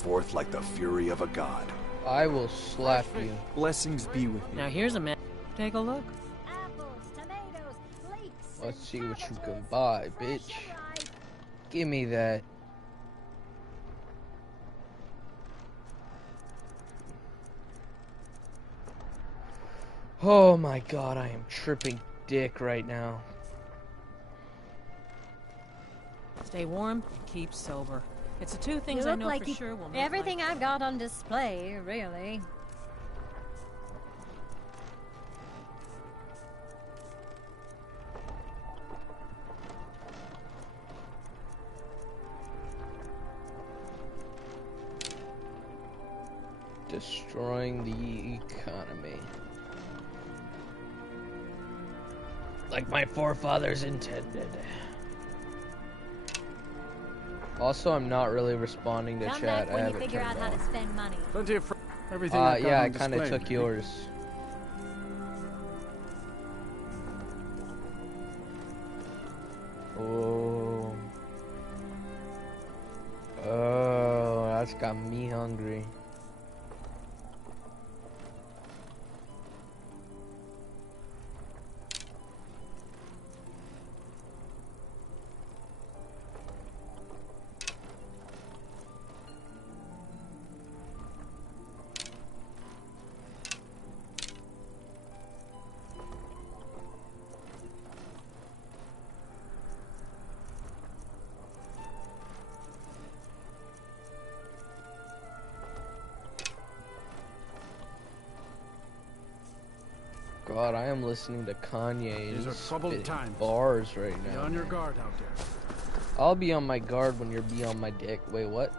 forth like the fury of a god. I will slap you. Blessings be with you. Now here's a man. Take a look. Apples, tomatoes, leeks. Let's see what you can buy, bitch. Give me that. Oh my god, I am tripping dick right now. Stay warm and keep sober. It's the two things You I look know like for sure will make everything life... I've got on display, really. Destroying the economy. Like my forefathers intended. Also, I'm not really responding to Come chat. back I when have you it figure out turned how on. to spend money. Plenty of everything I've got Yeah, on I kind of display. took yours. Oh. Oh, that's got me hungry. God, I am listening to Kanye These and are troubled spitting times. bars right Be now. on your guard out there. I'll be on my guard when you're be on my dick. Wait, what?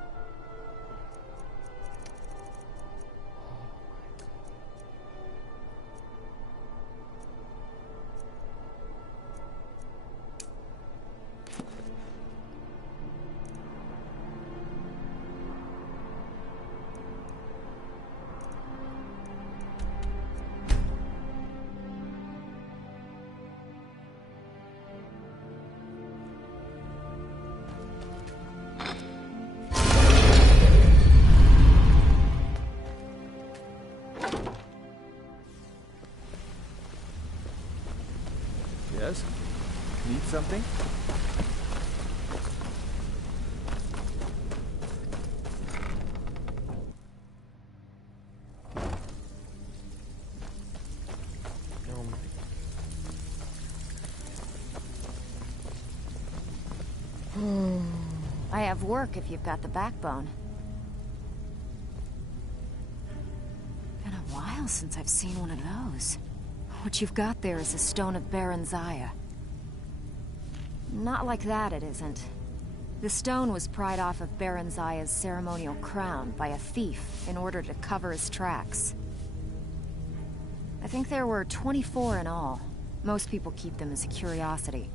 Yes? Need something? Oh my. I have work if you've got the backbone. Been a while since I've seen one of those. What you've got there is a stone of Baron Zaya. Not like that, it isn't. The stone was pried off of Baron Zaya's ceremonial crown by a thief in order to cover his tracks. I think there were 24 in all. Most people keep them as a curiosity.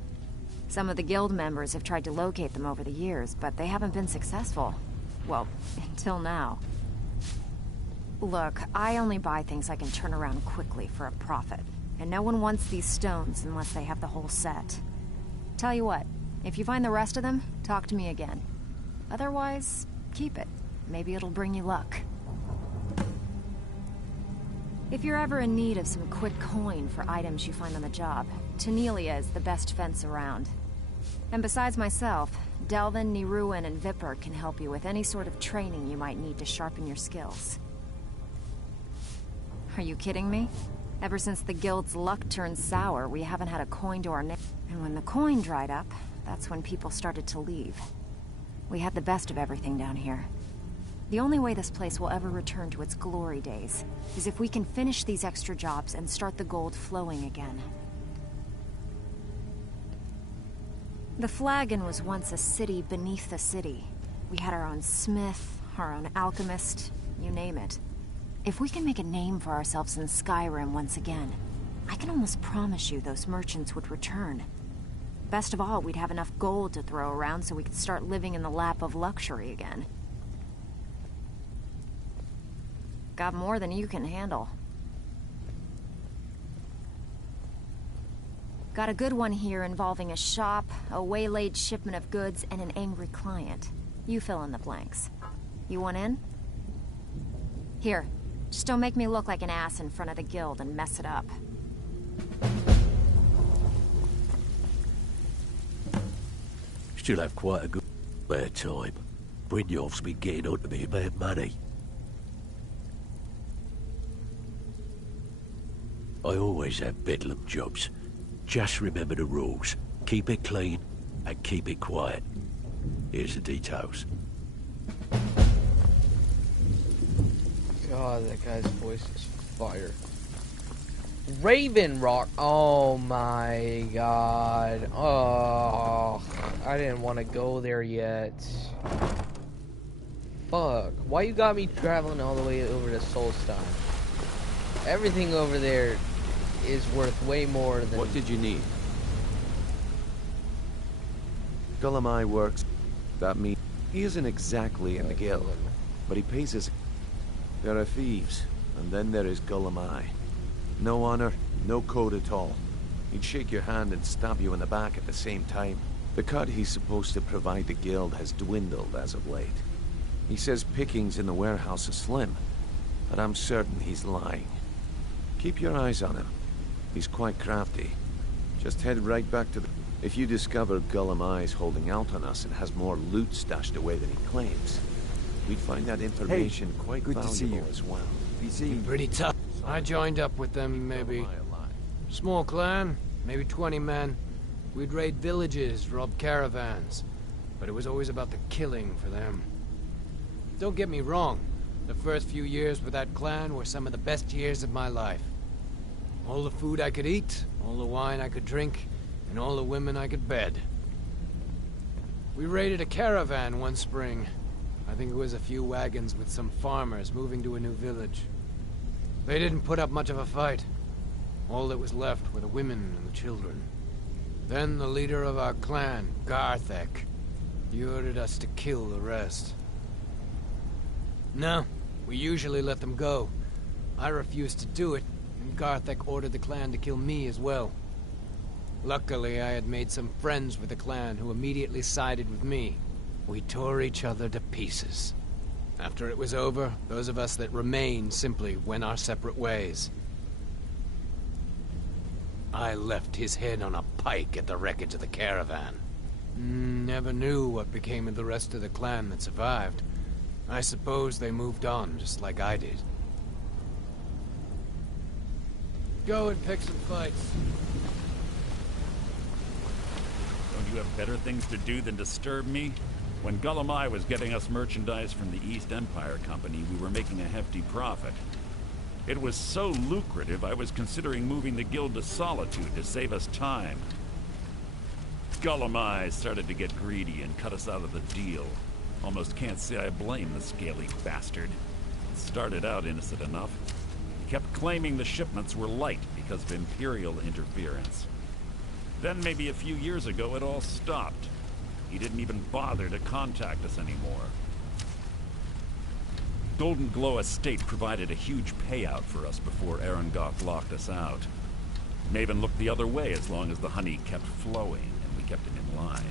Some of the guild members have tried to locate them over the years, but they haven't been successful. Well, until now. Look, I only buy things I can turn around quickly for a profit. And no one wants these stones unless they have the whole set. Tell you what, if you find the rest of them, talk to me again. Otherwise, keep it. Maybe it'll bring you luck. If you're ever in need of some quick coin for items you find on the job, Tanelia is the best fence around. And besides myself, Delvin, Niruin, and Vipper can help you with any sort of training you might need to sharpen your skills. Are you kidding me? Ever since the guild's luck turned sour, we haven't had a coin to our name. And when the coin dried up, that's when people started to leave. We had the best of everything down here. The only way this place will ever return to its glory days is if we can finish these extra jobs and start the gold flowing again. The Flagon was once a city beneath the city. We had our own smith, our own alchemist, you name it. If we can make a name for ourselves in Skyrim once again, I can almost promise you those merchants would return. Best of all, we'd have enough gold to throw around so we could start living in the lap of luxury again. Got more than you can handle. Got a good one here involving a shop, a waylaid shipment of goods, and an angry client. You fill in the blanks. You want in? Here, just don't make me look like an ass in front of the guild and mess it up. Still have quite a good spare time. Brynjolf's been getting on to me about money. I always have bedlam jobs. Just remember the rules. Keep it clean and keep it quiet. Here's the details. God, that guy's voice is fire. Raven Rock. Oh my god. Oh, I didn't want to go there yet. Fuck. Why you got me traveling all the way over to Solstein? Everything over there is worth way more than... What did you need? Gulamai works. That means he isn't exactly in the guild, but he pays his... There are thieves, and then there is Gulamai. No honor, no code at all. He'd shake your hand and stab you in the back at the same time. The cut he's supposed to provide the guild has dwindled as of late. He says pickings in the warehouse are slim, but I'm certain he's lying. Keep your eyes on him. He's quite crafty. Just head right back to the... If you discover Gulamai's holding out on us and has more loot stashed away than he claims, we'd find that information quite good to see valuable you. as well. Be seeing Pretty tough. I joined up with them, maybe. Small clan, maybe 20 men. We'd raid villages, rob caravans. But it was always about the killing for them. Don't get me wrong. The first few years with that clan were some of the best years of my life. All the food I could eat, all the wine I could drink, and all the women I could bed. We raided a caravan one spring. I think it was a few wagons with some farmers moving to a new village. They didn't put up much of a fight. All that was left were the women and the children. Then the leader of our clan, Garthek, he ordered us to kill the rest. No, we usually let them go. I refused to do it, and Garthek ordered the clan to kill me as well. Luckily, I had made some friends with the clan who immediately sided with me. We tore each other to pieces. After it was over, those of us that remained simply went our separate ways. I left his head on a pike at the wreckage of the caravan. Never knew what became of the rest of the clan that survived. I suppose they moved on, just like I did. Go and pick some fights. Don't you have better things to do than disturb me? When Gulamai was getting us merchandise from the East Empire Company, we were making a hefty profit. It was so lucrative, I was considering moving the guild to Solitude to save us time. Gulamai started to get greedy and cut us out of the deal. Almost can't say I blame the scaly bastard. It started out innocent enough. He kept claiming the shipments were light because of Imperial interference. Then maybe a few years ago it all stopped. He didn't even bother to contact us anymore. Golden Glow Estate provided a huge payout for us before Arangoth locked us out. Maven looked the other way as long as the honey kept flowing and we kept him in line.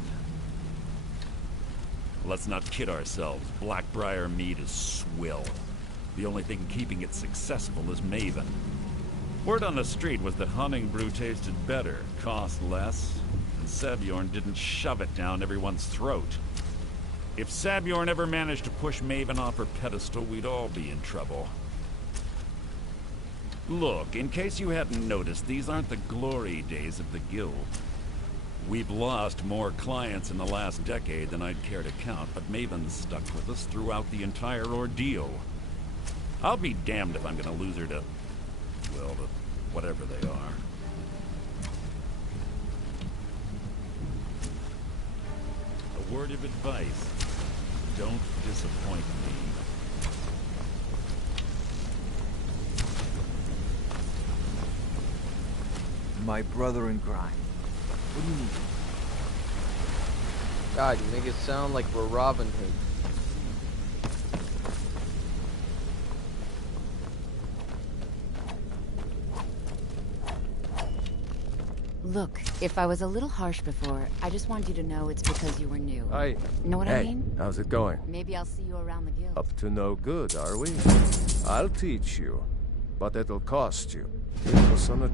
Let's not kid ourselves. Blackbriar mead is swill. The only thing keeping it successful is Maven. Word on the street was that hunting brew tasted better, cost less, and Sabjorn didn't shove it down everyone's throat. If Sabjorn ever managed to push Maven off her pedestal, we'd all be in trouble. Look, in case you hadn't noticed, these aren't the glory days of the guild. We've lost more clients in the last decade than I'd care to count, but Maven's stuck with us throughout the entire ordeal. I'll be damned if I'm gonna lose her to, well, to whatever they are. A word of advice. Don't disappoint me. my brother in crime. What do you need? God, you make it sound like we're Robin Hood. Look, if I was a little harsh before, I just wanted you to know it's because you were new. Know what I mean? How's it going? Maybe I'll see you around the guild. Up to no good, are we? I'll teach you, but it'll cost you. It was on a...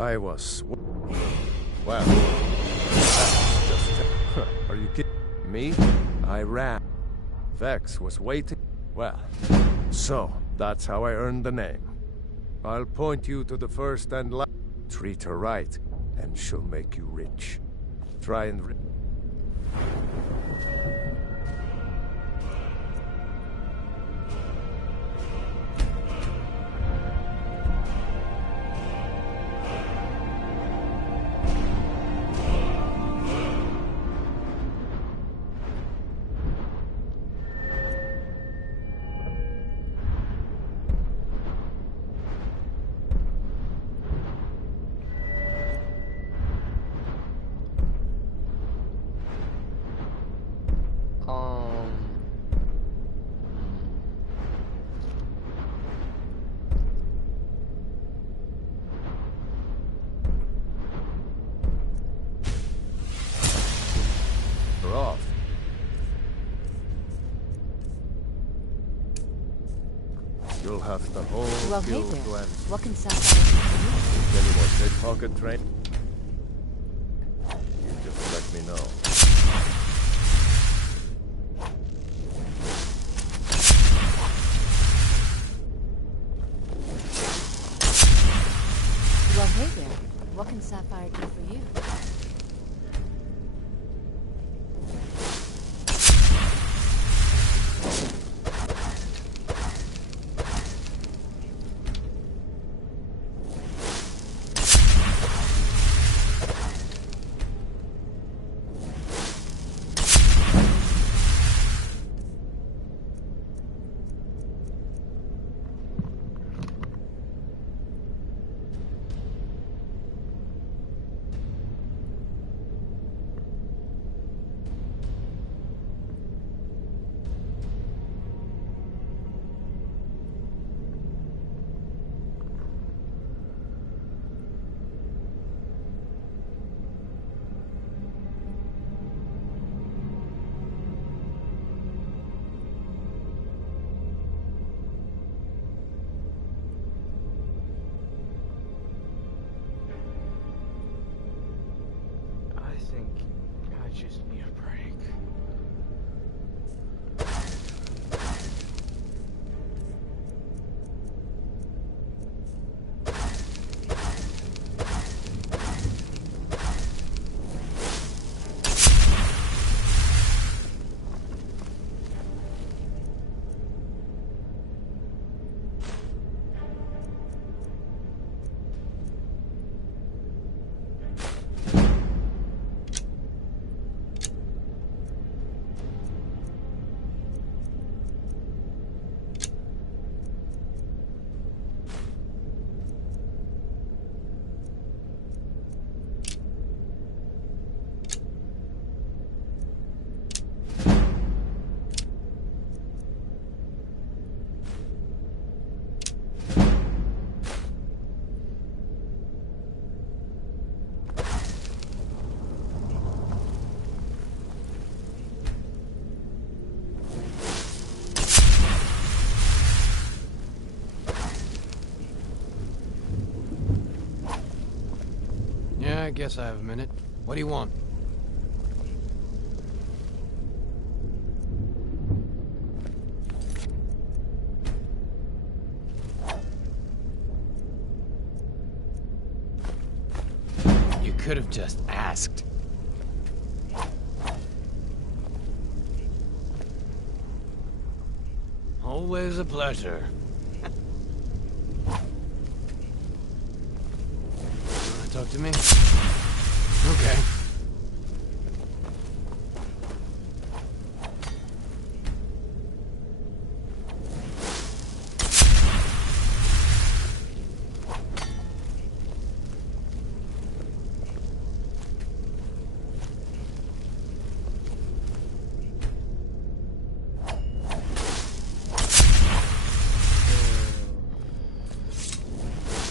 I was... Well... That's just... Are you kidding me? I ran. Vex was waiting. Well, so, that's how I earned the name. I'll point you to the first and last. Treat her right, and she'll make you rich. Try and... off. You'll have the whole Well, hey guild there. to end. What can Sapphire do for Any more pickpocket train? You just let me know. you? Well, hey there. What can Sapphire do for you? I think I just need a break. Yeah, I guess I have a minute. What do you want? You could have just asked. Always a pleasure. Talk to me? Okay.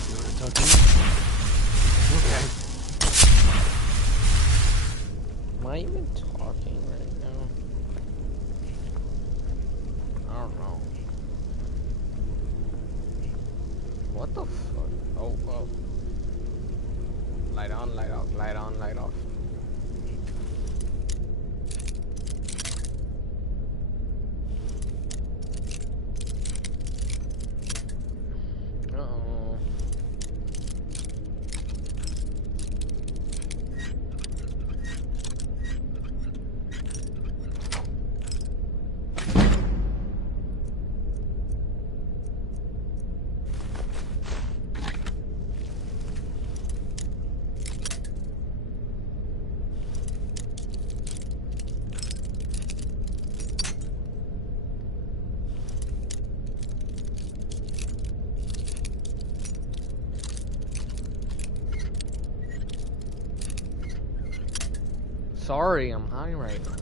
You wanna talk to me? Okay. oh. Light on, light off, light on, light off. Uh-oh. Sorry, I'm high right now.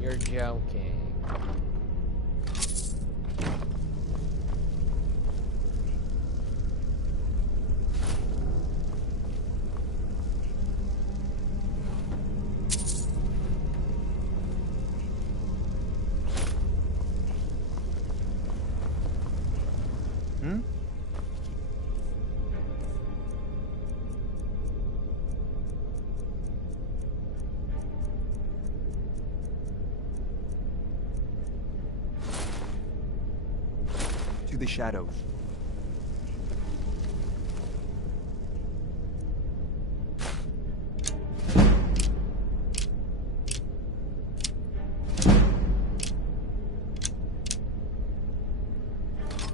You're joking. Hmm? To the shadows.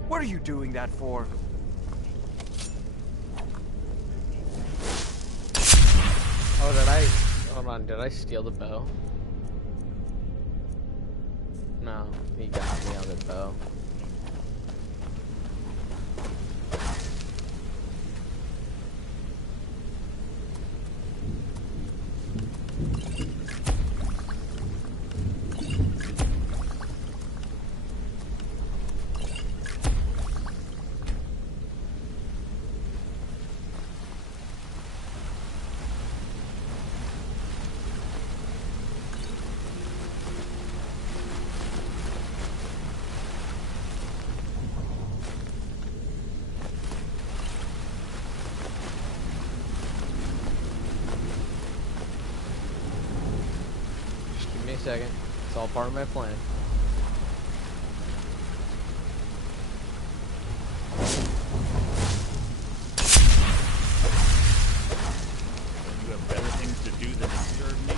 What are you doing that for? Oh, did I... Hold on, did I steal the bow? No, he got me on the bow. Give me a second. It's all part of my plan. You have better things to do than disturb me?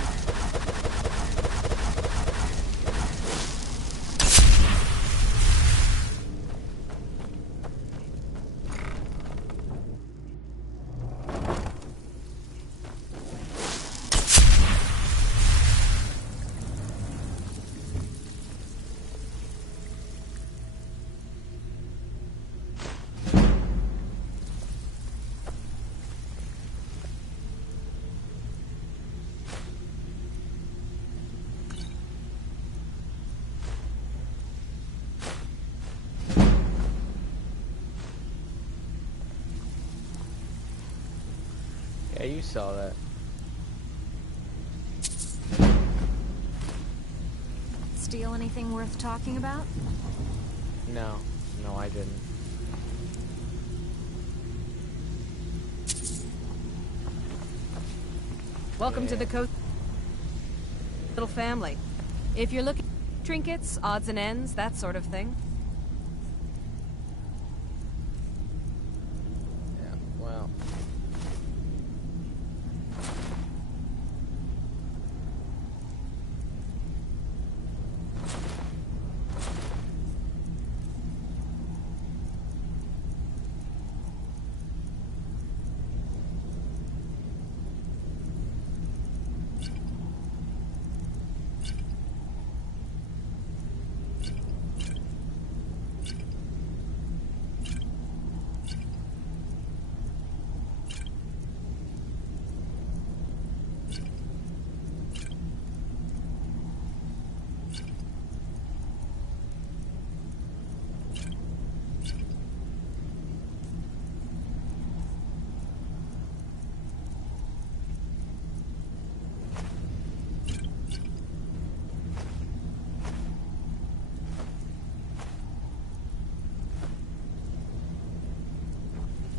Yeah, you saw that. Steal anything worth talking about? No. No, I didn't. Welcome to the coast. Little family. If you're looking trinkets, odds and ends, that sort of thing. Yeah, well.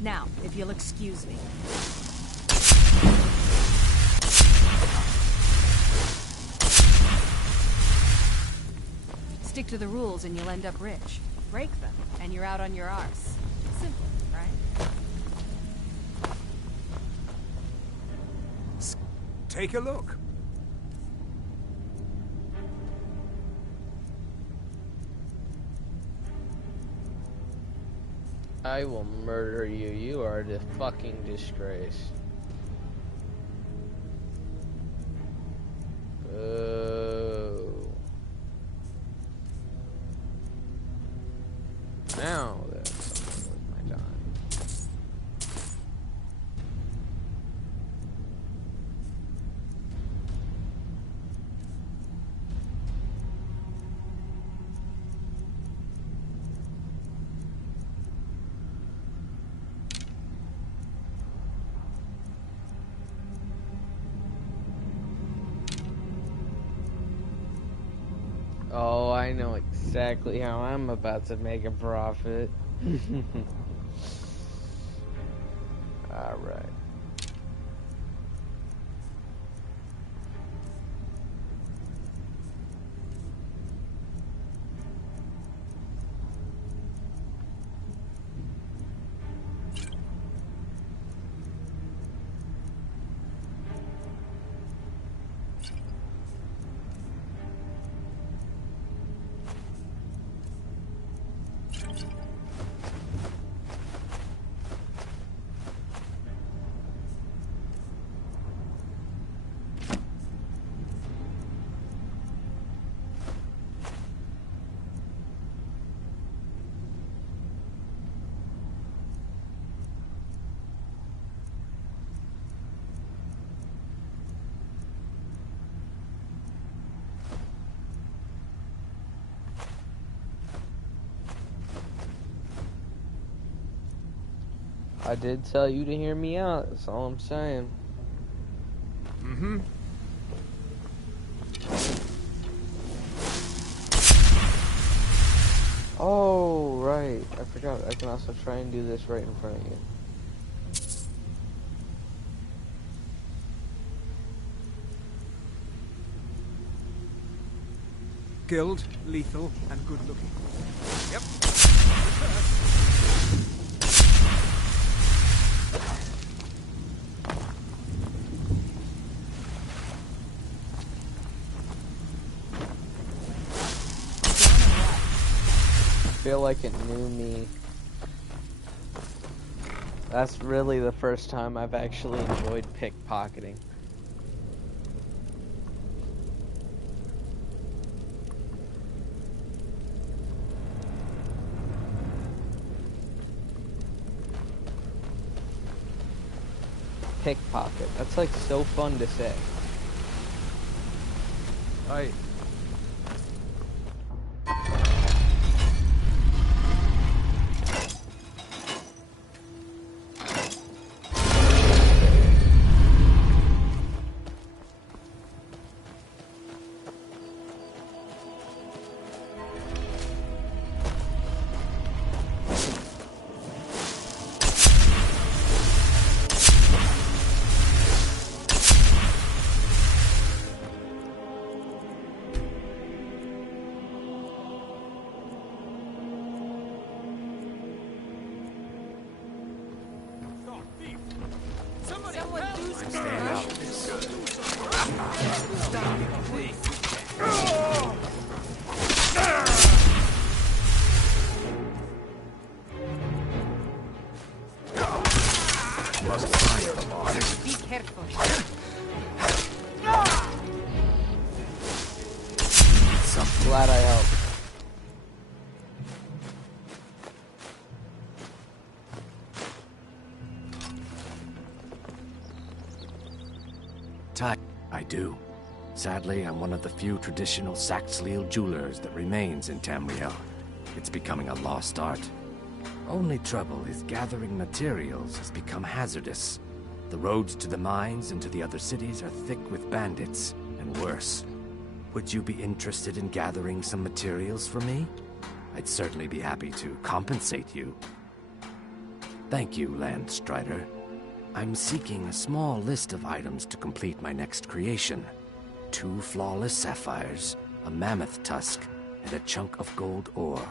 Now, if you'll excuse me. Stick to the rules and you'll end up rich. Break them, and you're out on your arse. Simple, right? Take a look. I will murder you. You are the fucking disgrace. Boo. Now that's something with my time. Oh, I know exactly how I'm about to make a profit. Alright. I did tell you to hear me out, that's all I'm saying. Mm-hmm. Oh, right. I forgot. I can also try and do this right in front of you. Skilled, lethal, and good looking. Yep. I feel like it knew me. That's really the first time I've actually enjoyed pickpocketing. Pickpocket. That's like so fun to say. Aye. Must find the boss. Be careful. Glad I helped. I do. Sadly, I'm one of the few traditional Saxhleel jewelers that remains in Tamriel. It's becoming a lost art. Only trouble is gathering materials has become hazardous. The roads to the mines and to the other cities are thick with bandits, and worse. Would you be interested in gathering some materials for me? I'd certainly be happy to compensate you. Thank you, Landstrider. I'm seeking a small list of items to complete my next creation. 2 flawless sapphires, a mammoth tusk, and a chunk of gold ore.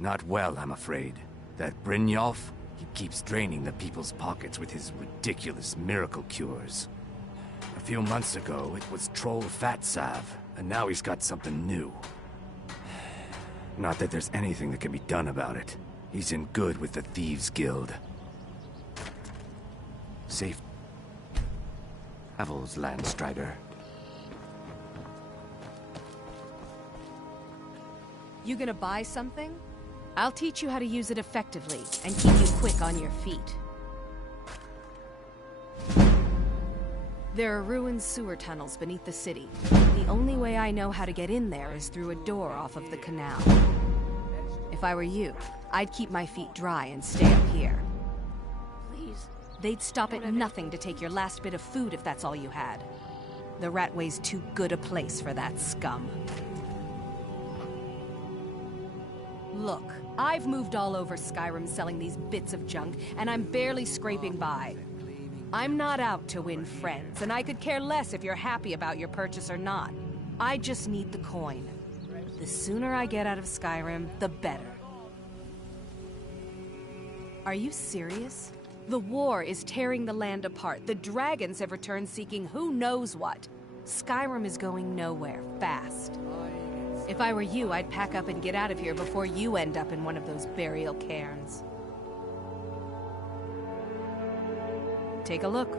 Not well, I'm afraid. That Brynjolf, he keeps draining the people's pockets with his ridiculous miracle cures. A few months ago, it was Troll Fat Salve, and now he's got something new. Not that there's anything that can be done about it. He's in good with the Thieves' Guild. Safe travels, Landstrider. You gonna buy something? I'll teach you how to use it effectively and keep you quick on your feet. There are ruined sewer tunnels beneath the city. The only way I know how to get in there is through a door off of the canal. If I were you, I'd keep my feet dry and stay up here. Please. They'd stop at nothing to take your last bit of food if that's all you had. The Ratway's too good a place for that scum. Look, I've moved all over Skyrim selling these bits of junk, and I'm barely scraping by. I'm not out to win friends, and I could care less if you're happy about your purchase or not. I just need the coin. The sooner I get out of Skyrim, the better. Are you serious? The war is tearing the land apart. The dragons have returned seeking who knows what. Skyrim is going nowhere, fast. If I were you, I'd pack up and get out of here before you end up in one of those burial cairns. Take a look.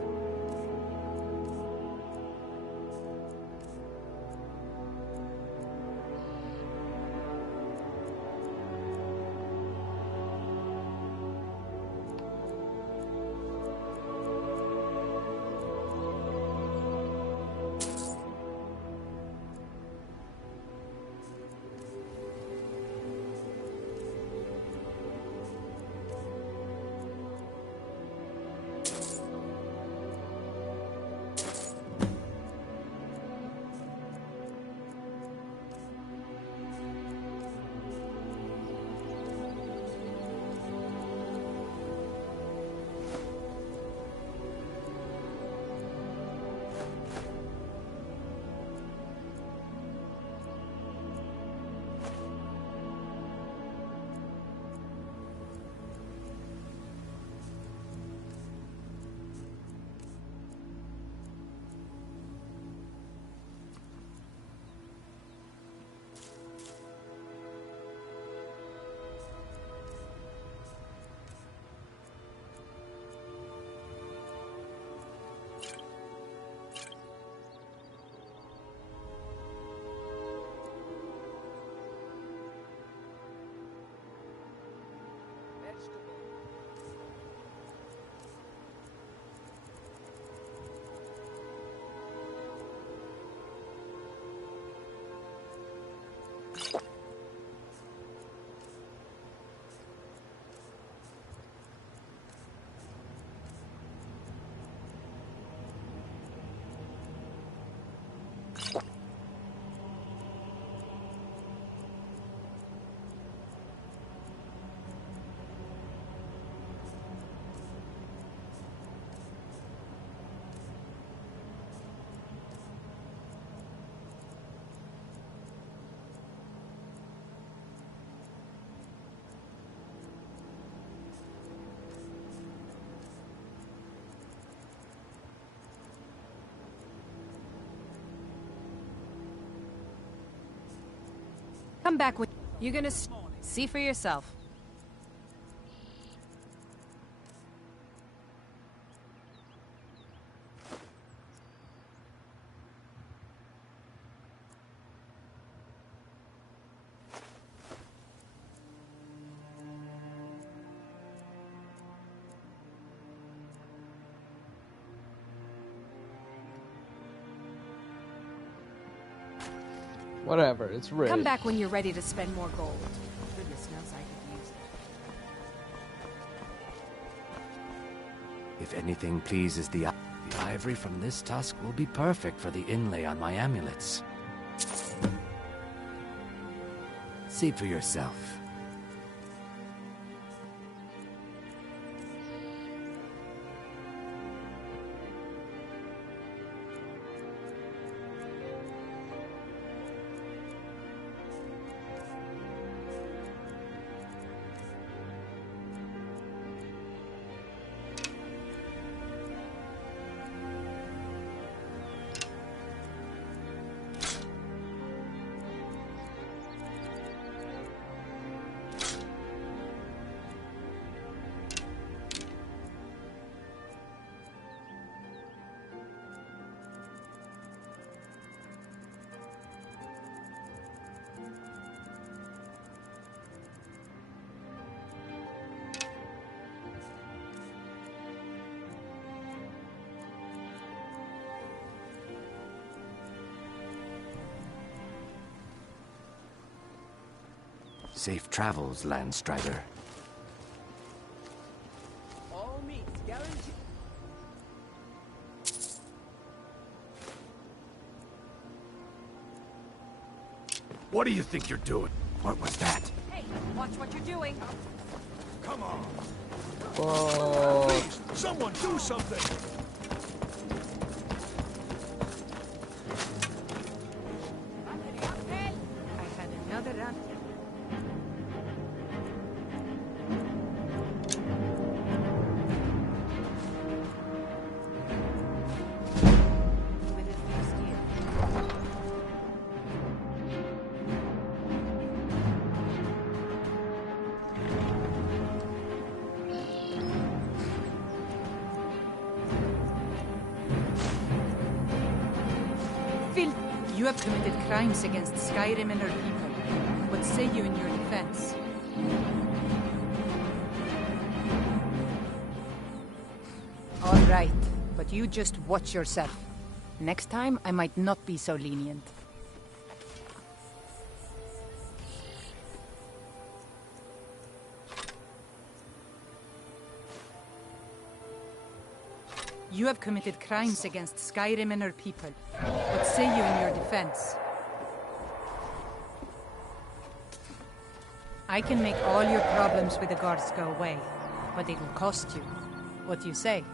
Come back with... You're gonna see for yourself. Whatever, it's rich. Come back when you're ready to spend more gold. Goodness knows I could use it. If anything pleases the ivory from this tusk will be perfect for the inlay on my amulets. See for yourself. Safe travels, Landstrider. All meats guaranteed. What do you think you're doing? What was that? Hey, watch what you're doing. Come on. Whoa. Please, someone do something. I had another run. With it next year. You have committed crimes against Skyrim and her people. What say you in your defense? All right, but you just watch yourself. Next time, I might not be so lenient. You have committed crimes against Skyrim and her people. What say you in your defense? I can make all your problems with the guards go away, but it will cost you. What do you say?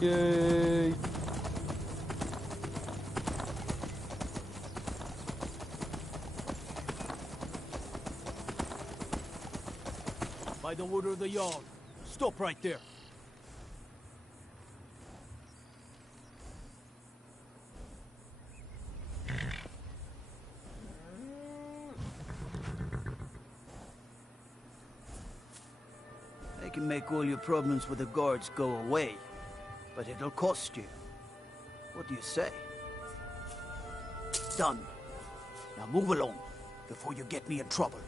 Yay! By the order of the Jarl. Stop right there. I can make all your problems with the guards go away, but it'll cost you. What do you say? Done. Now move along, before you get me in trouble.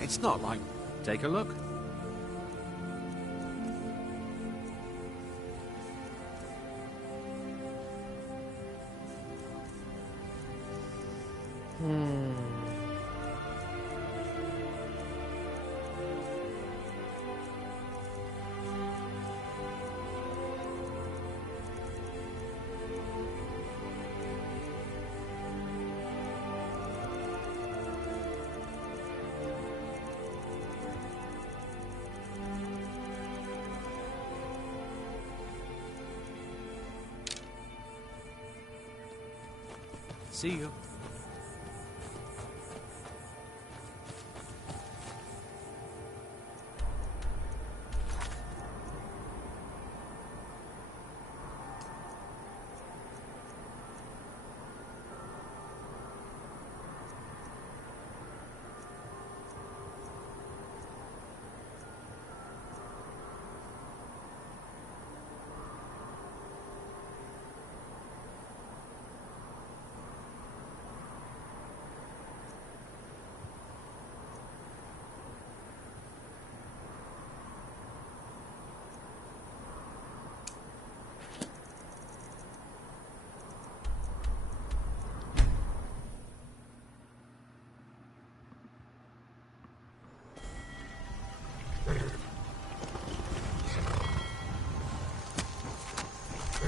It's not like... Take a look. See you.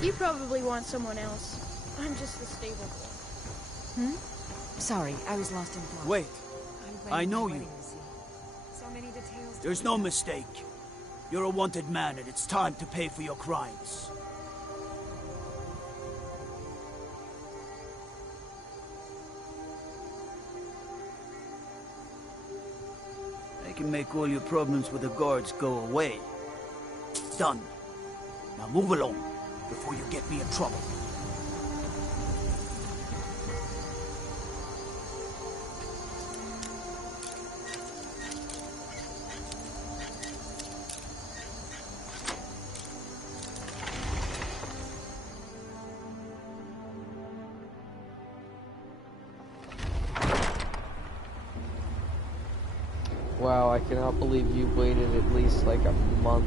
You probably want someone else. I'm just the stable boy. Hmm? Sorry, I was lost in thought. Wait. I know my you. wedding, see. So many details. There's no mistake. You're a wanted man, and it's time to pay for your crimes. I can make all your problems with the guards go away. Done. Now move along, before you get me in trouble. Wow, I cannot believe you waited at least like a month.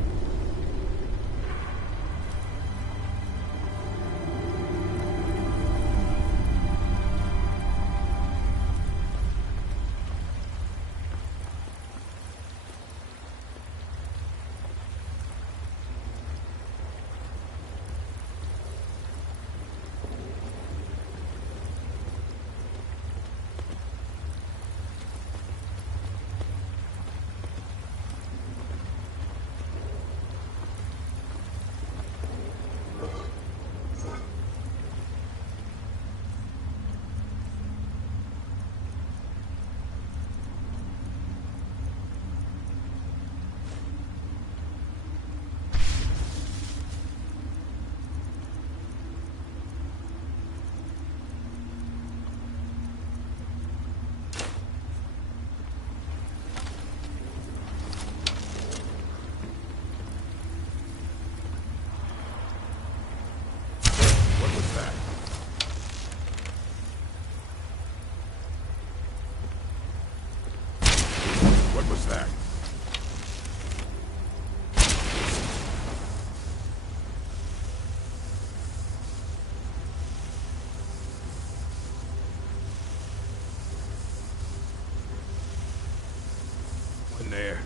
in there.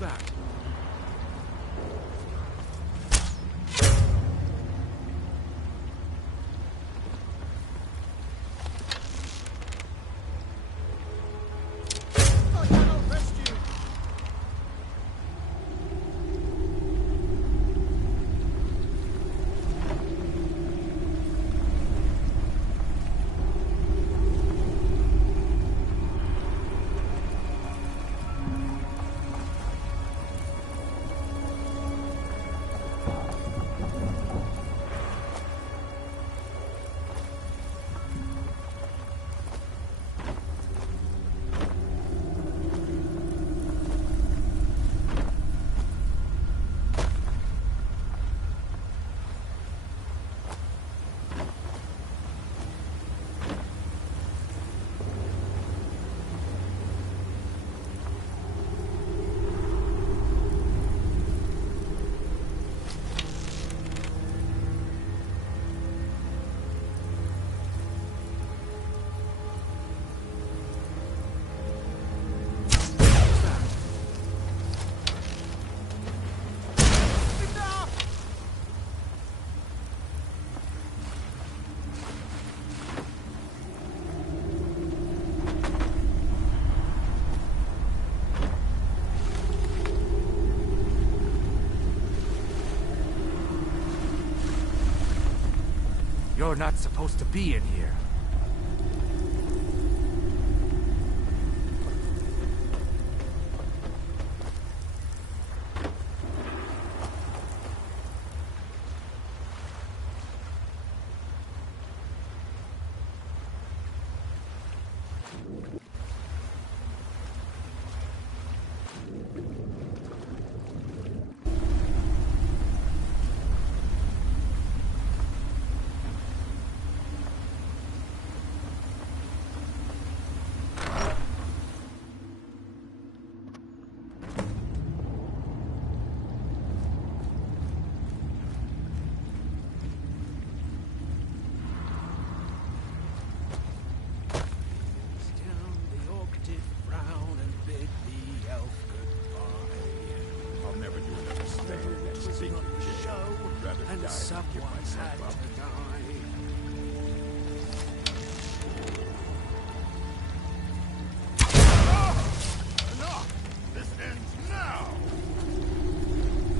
That? You're not supposed to be in here.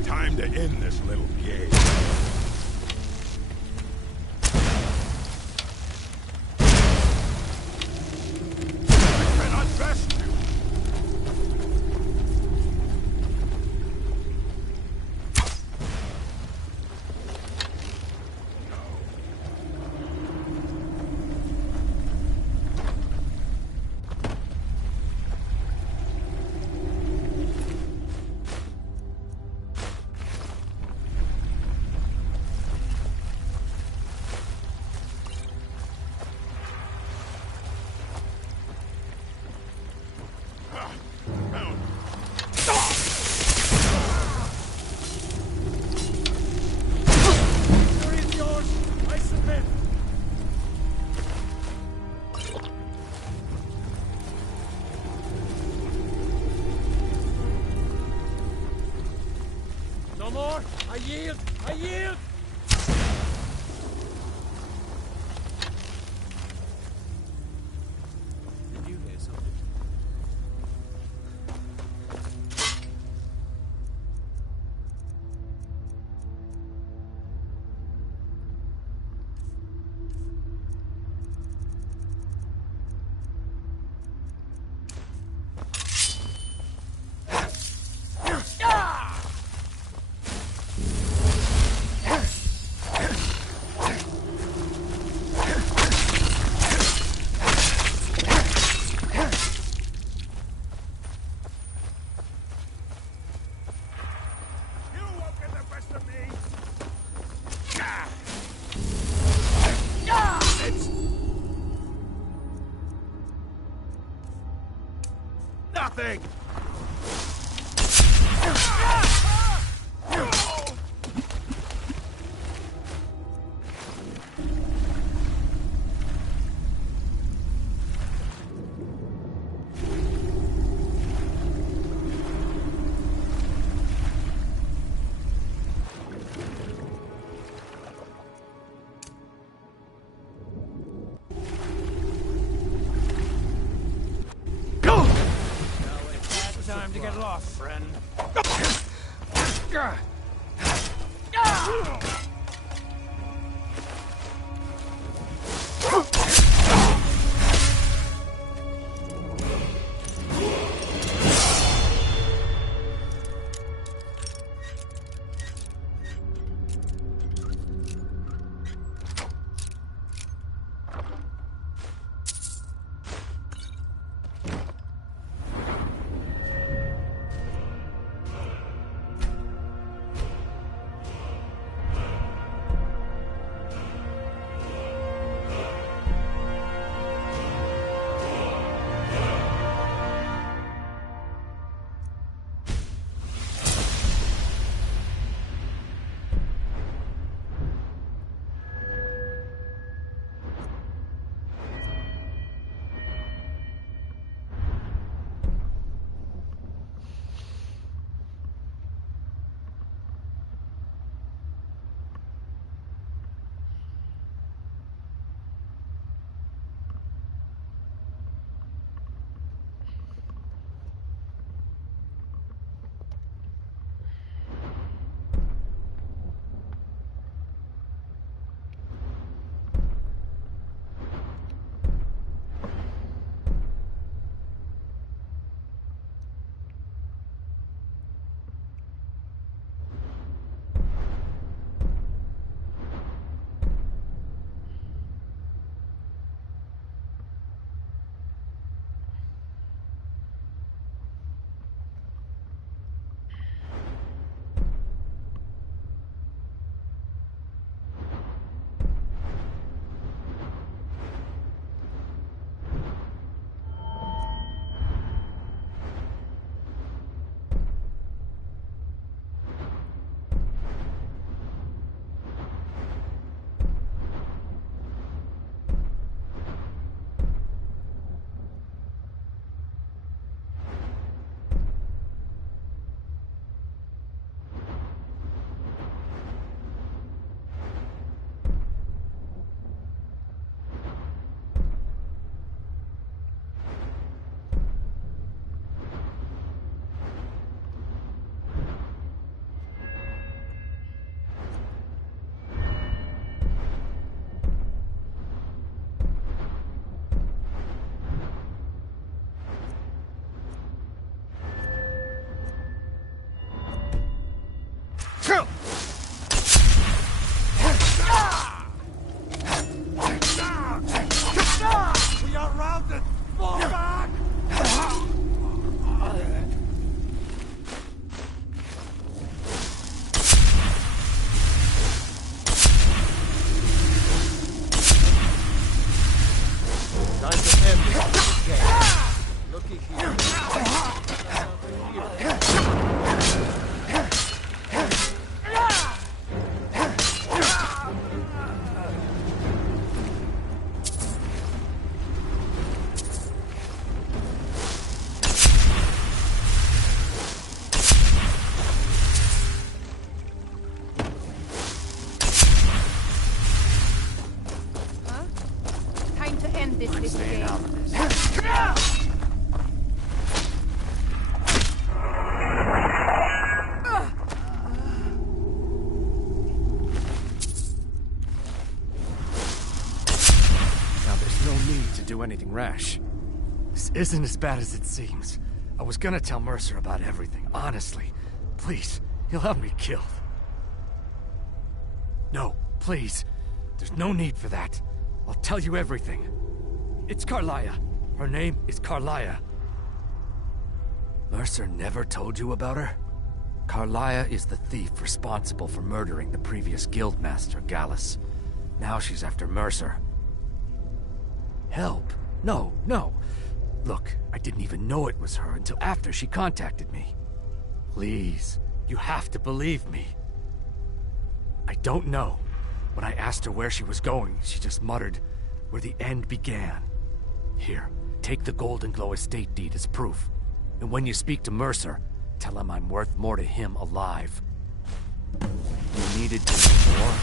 Time to end this little game. I cannot best you. thing! Time to get lost, friend. We are routed! Fall back! Time to end this game. Looky here. Time to end this little game. Now there's no need to do anything rash. This isn't as bad as it seems. I was gonna tell Mercer about everything, honestly. Please, he'll have me killed. No, please. There's no need for that. I'll tell you everything. It's Carlia. Her name is Carlia. Mercer never told you about her? Carlia is the thief responsible for murdering the previous guildmaster, Gallus. Now she's after Mercer. Help? No, no. Look, I didn't even know it was her until after she contacted me. Please, you have to believe me. I don't know. When I asked her where she was going, she just muttered, "Where the end began." Here, take the Golden Glow estate deed as proof. And when you speak to Mercer, tell him I'm worth more to him alive. You needed to know more?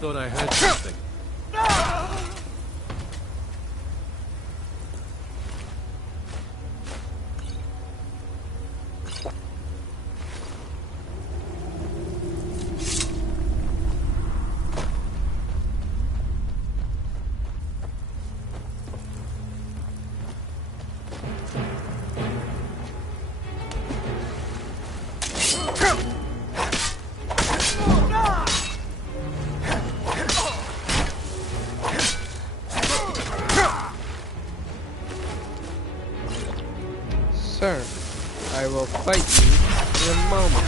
Thought I heard something. Sir, I will fight you in a moment.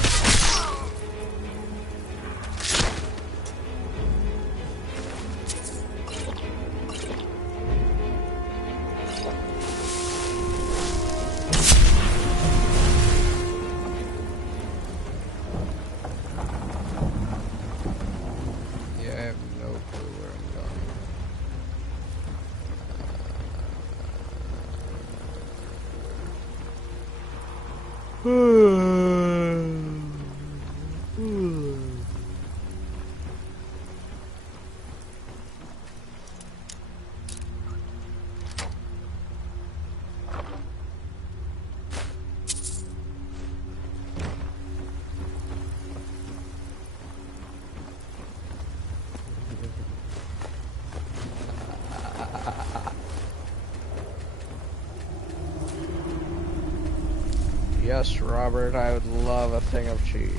Yes, Robert, I would love a thing of cheese.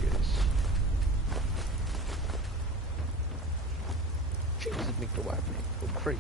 Cheese would make the wife go crazy.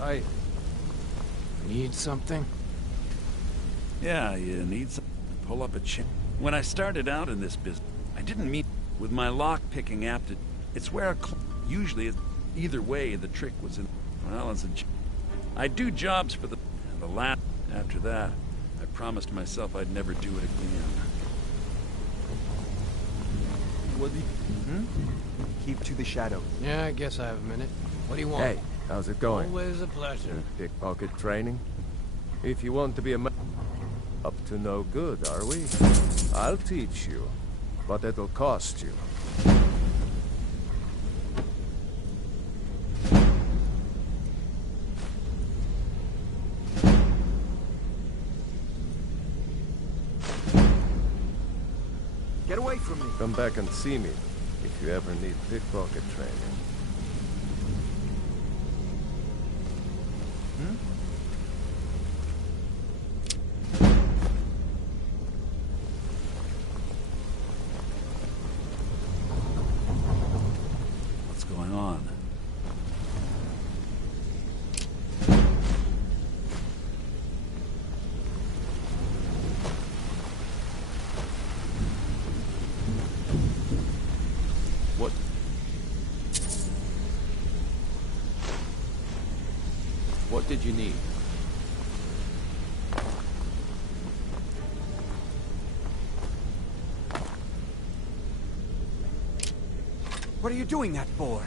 I need something? Yeah, you need some. Pull up a chair. When I started out in this business, I didn't meet with my lock-picking aptitude. It's where usually, either way, the trick was in. Well, I do jobs for the last. After that, I promised myself I'd never do it again. What do you... Keep to the shadow. Yeah, I guess I have a minute. What do you want? Hey, how's it going? Always a pleasure. Pickpocket training? If you want to be a man, up to no good, are we? I'll teach you, but it'll cost you. Get away from me. Come back and see me if you ever need pickpocket training. What's going on? What did you need? What are you doing that for?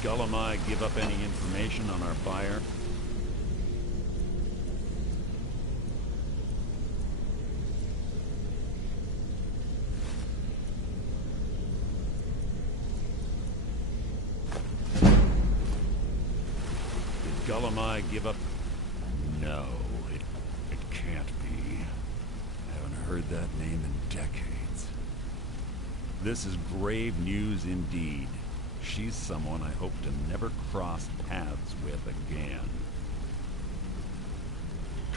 Gullumai give up any information on our buyer? Did Gullumai give up? No, it can't be. I haven't heard that name in decades. This is grave news indeed. She's someone I hope to never cross paths with again.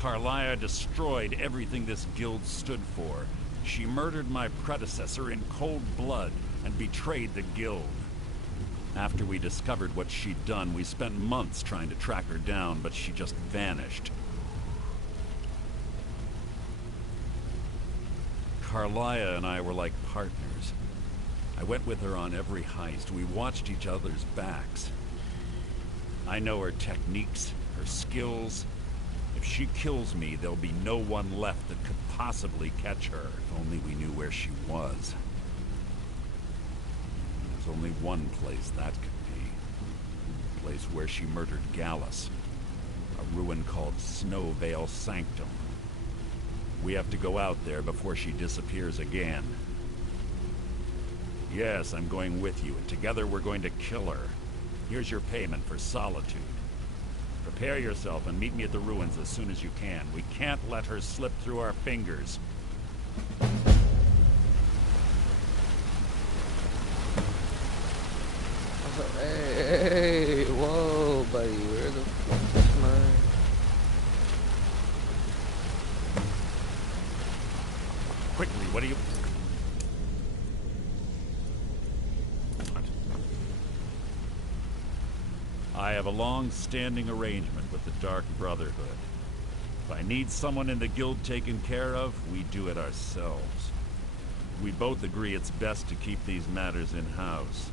Carlia destroyed everything this guild stood for. She murdered my predecessor in cold blood and betrayed the guild. After we discovered what she'd done, we spent months trying to track her down, but she just vanished. Carlia and I were like partners. I went with her on every heist. We watched each other's backs. I know her techniques, her skills. If she kills me, there'll be no one left that could possibly catch her. If only we knew where she was. There's only one place that could be. The place where she murdered Gallus. A ruin called Snowvale Sanctum. We have to go out there before she disappears again. Yes, I'm going with you, and together we're going to kill her. Here's your payment for solitude. Prepare yourself and meet me at the ruins as soon as you can. We can't let her slip through our fingers. Hey, whoa, buddy, where the fuck is mine? Quickly, what do you... I have a long-standing arrangement with the Dark Brotherhood. If I need someone in the guild taken care of, we do it ourselves. We both agree it's best to keep these matters in-house.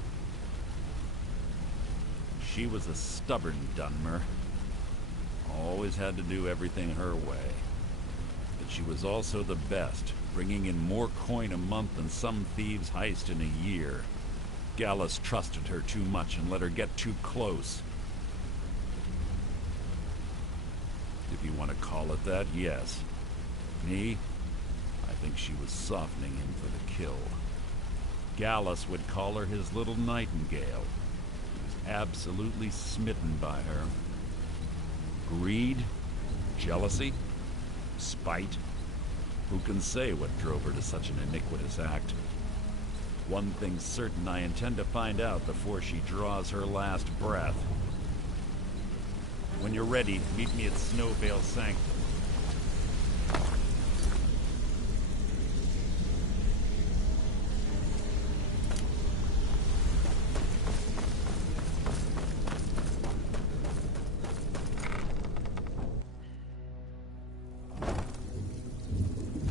She was a stubborn Dunmer. Always had to do everything her way. But she was also the best, bringing in more coin a month than some thieves heist in a year. Gallus trusted her too much and let her get too close. If you want to call it that, yes. Me? I think she was softening him for the kill. Gallus would call her his little nightingale. He was absolutely smitten by her. Greed? Jealousy? Spite? Who can say what drove her to such an iniquitous act? One thing's certain, I intend to find out before she draws her last breath. When you're ready, meet me at Snowvale Sanctum.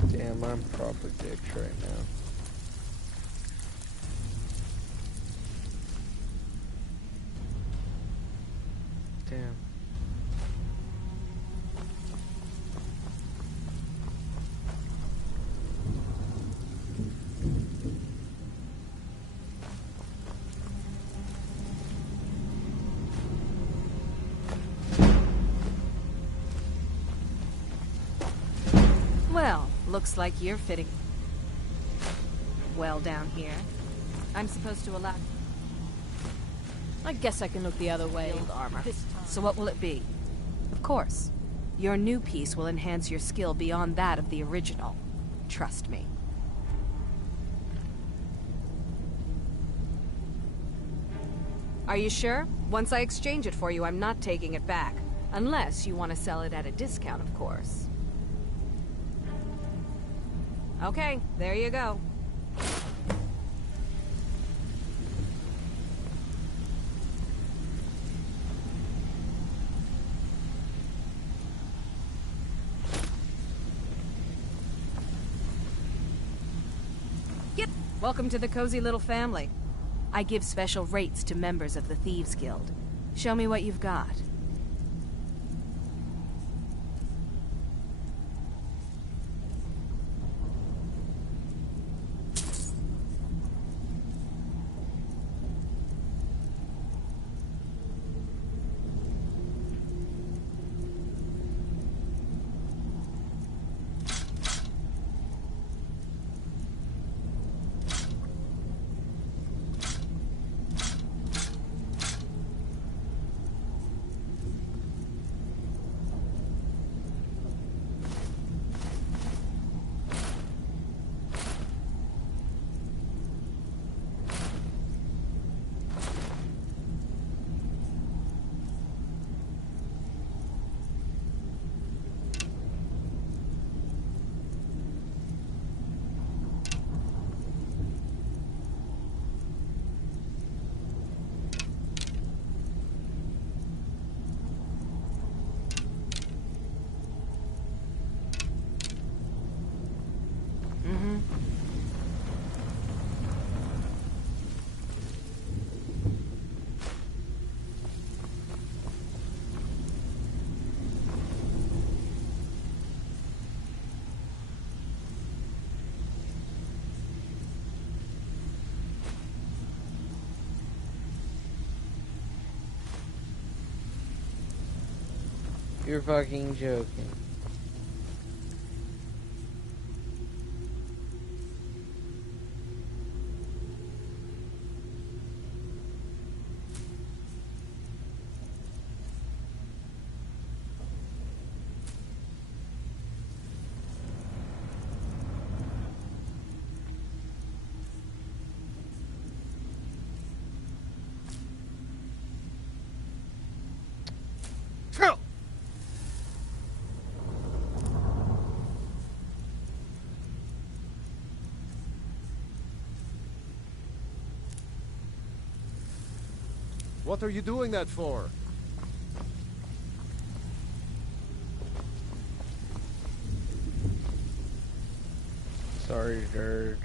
Damn, I'm proper dicks right now. Damn. Well, looks like you're fitting well down here. I'm supposed to allow... I guess I can look the other way. Build armor. So what will it be? Of course. Your new piece will enhance your skill beyond that of the original. Trust me. Are you sure? Once I exchange it for you, I'm not taking it back. Unless you want to sell it at a discount, of course. Okay, there you go. Welcome to the cozy little family. I give special rates to members of the Thieves Guild. Show me what you've got. You're fucking joking. What are you doing that for? Sorry, Dirge.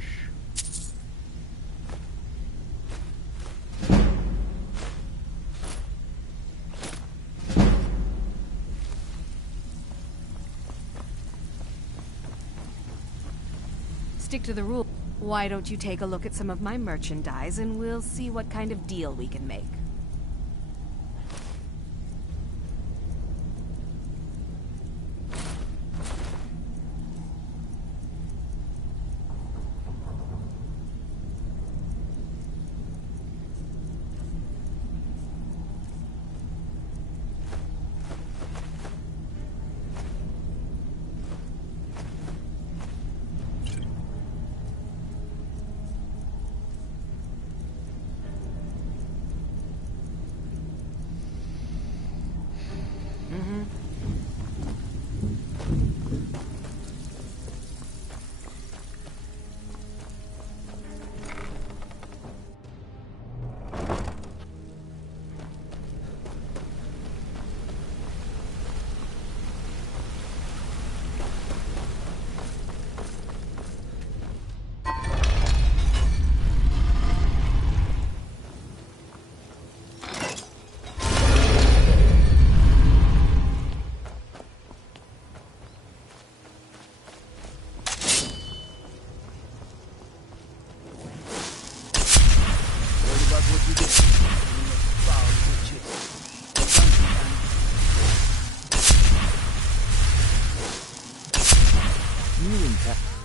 Stick to the rule. Why don't you take a look at some of my merchandise and we'll see what kind of deal we can make.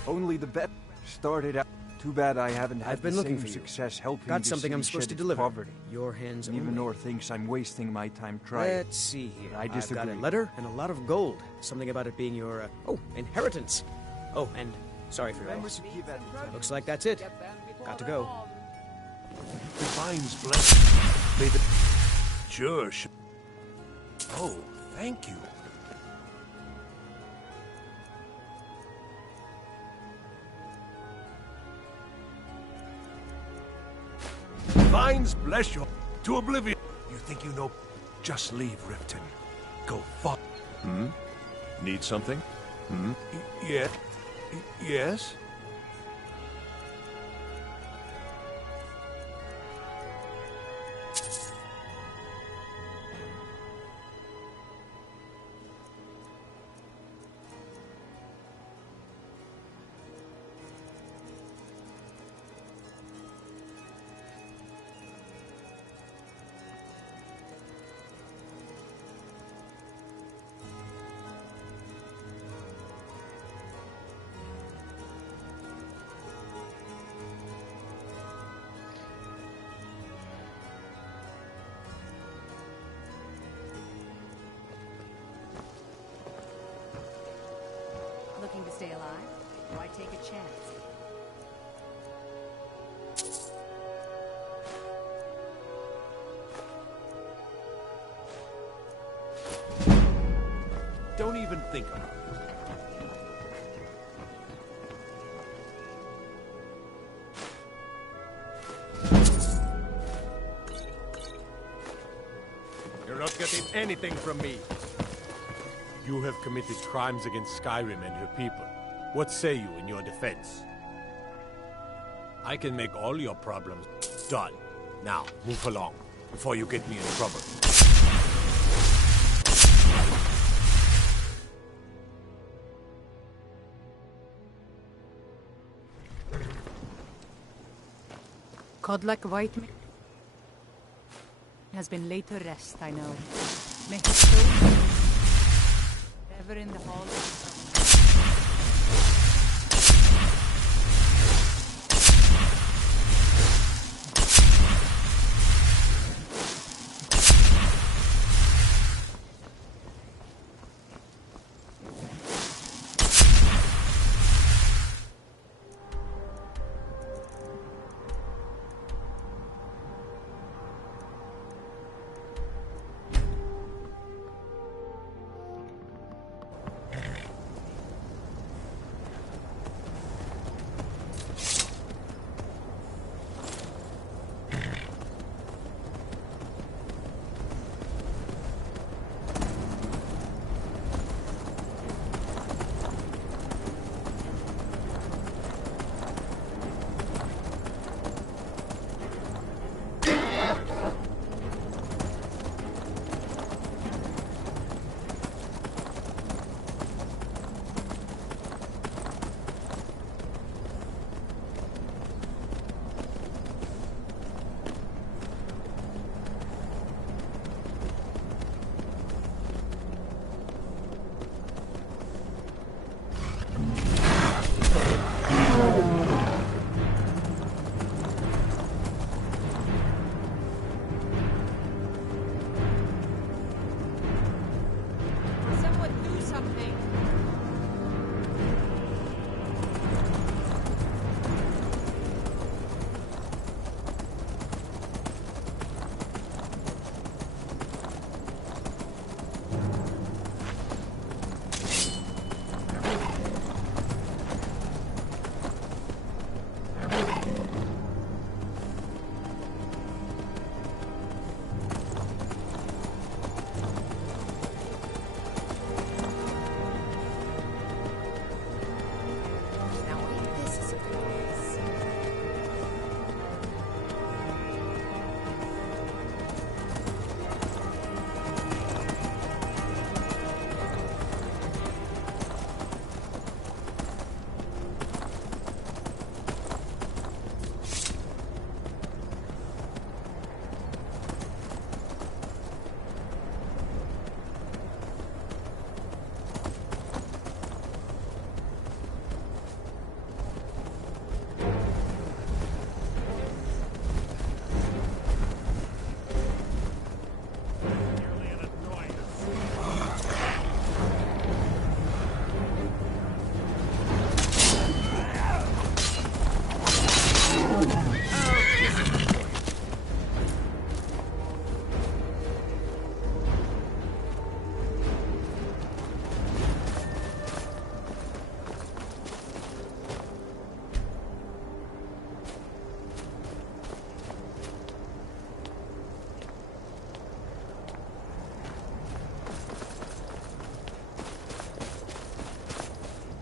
Only the bet started out. Too bad I haven't had I've been the looking same for you. success helping Got the something city I'm supposed shed to its deliver. poverty. Your hands Even only. Nor thinks I'm wasting my time trying. Let's see here. I I've disagree. got a letter and a lot of gold. Something about it being your, inheritance. Oh, and sorry for your loss. Looks like that's it. Got to go. Divine's blessing. May the... Sure. Oh, thank you. Divines bless you to oblivion. You think you know? Just leave Riften. Go fuck. Need something? Yeah. Yes? Looking to stay alive? Why take a chance? Don't even think about it. You're not getting anything from me. You have committed crimes against Skyrim and her people. What say you in your defense? I can make all your problems done. Now, move along, before you get me in trouble. Godlike white man has been laid to rest, I know. May his soul ever in the hall.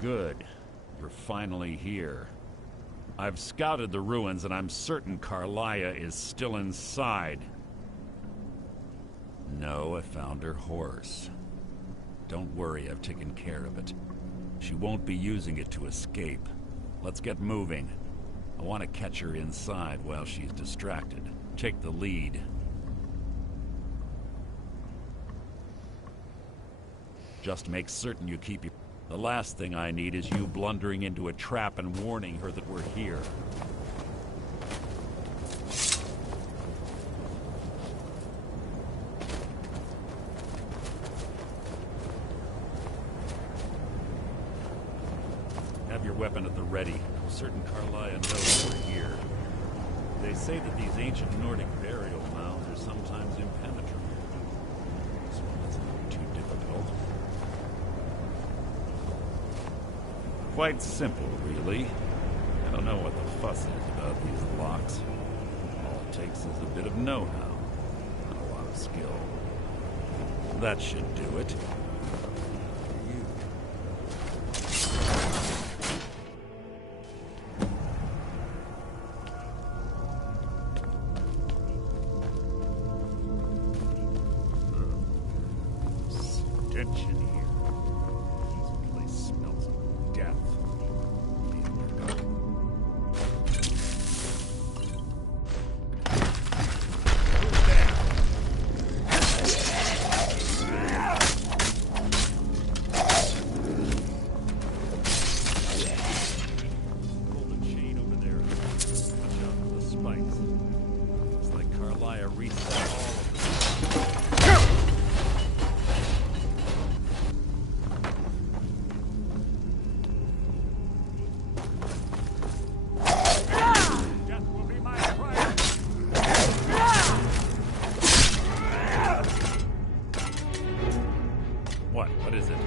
Good. You're finally here. I've scouted the ruins and I'm certain Carlia is still inside. No, I found her horse. Don't worry, I've taken care of it. She won't be using it to escape. Let's get moving. I want to catch her inside while she's distracted. Take the lead. Just make certain you keep your... The last thing I need is you blundering into a trap and warning her that we're here. Have your weapon at the ready. I'm certain Carlia knows we're here. They say that these ancient Nordic burial mounds are sometimes impenetrable. So that's not too difficult. Quite simple, really. I don't know what the fuss is about these locks. All it takes is a bit of know-how, not a lot of skill. That should do it. Stench in here. This place smells of death. What? What is it?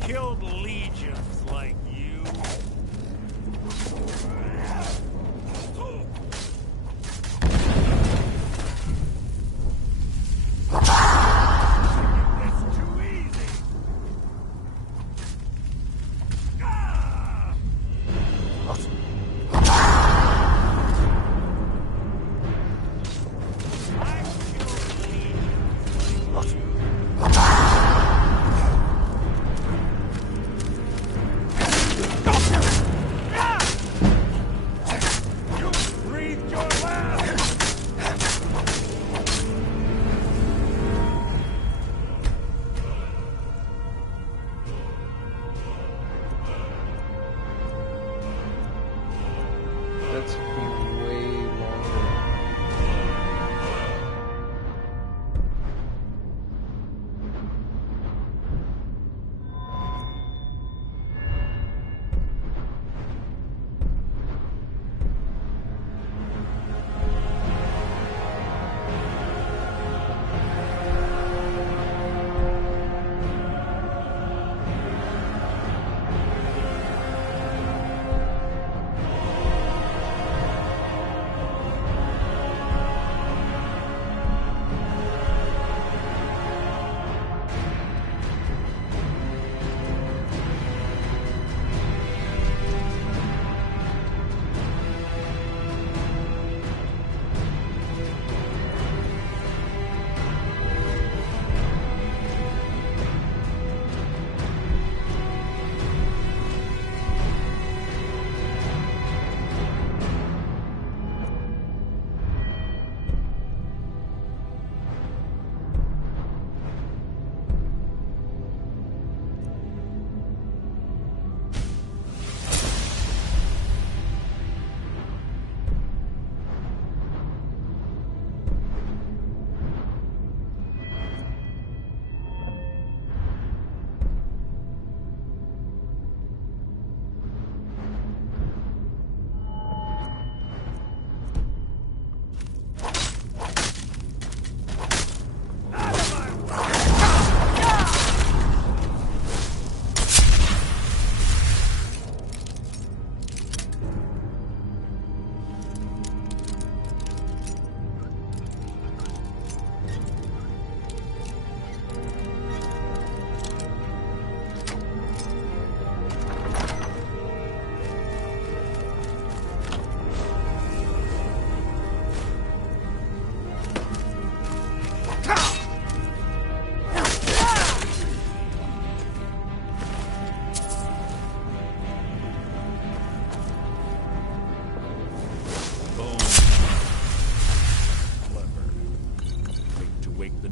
Killed legions like you. It's too easy. That's way longer.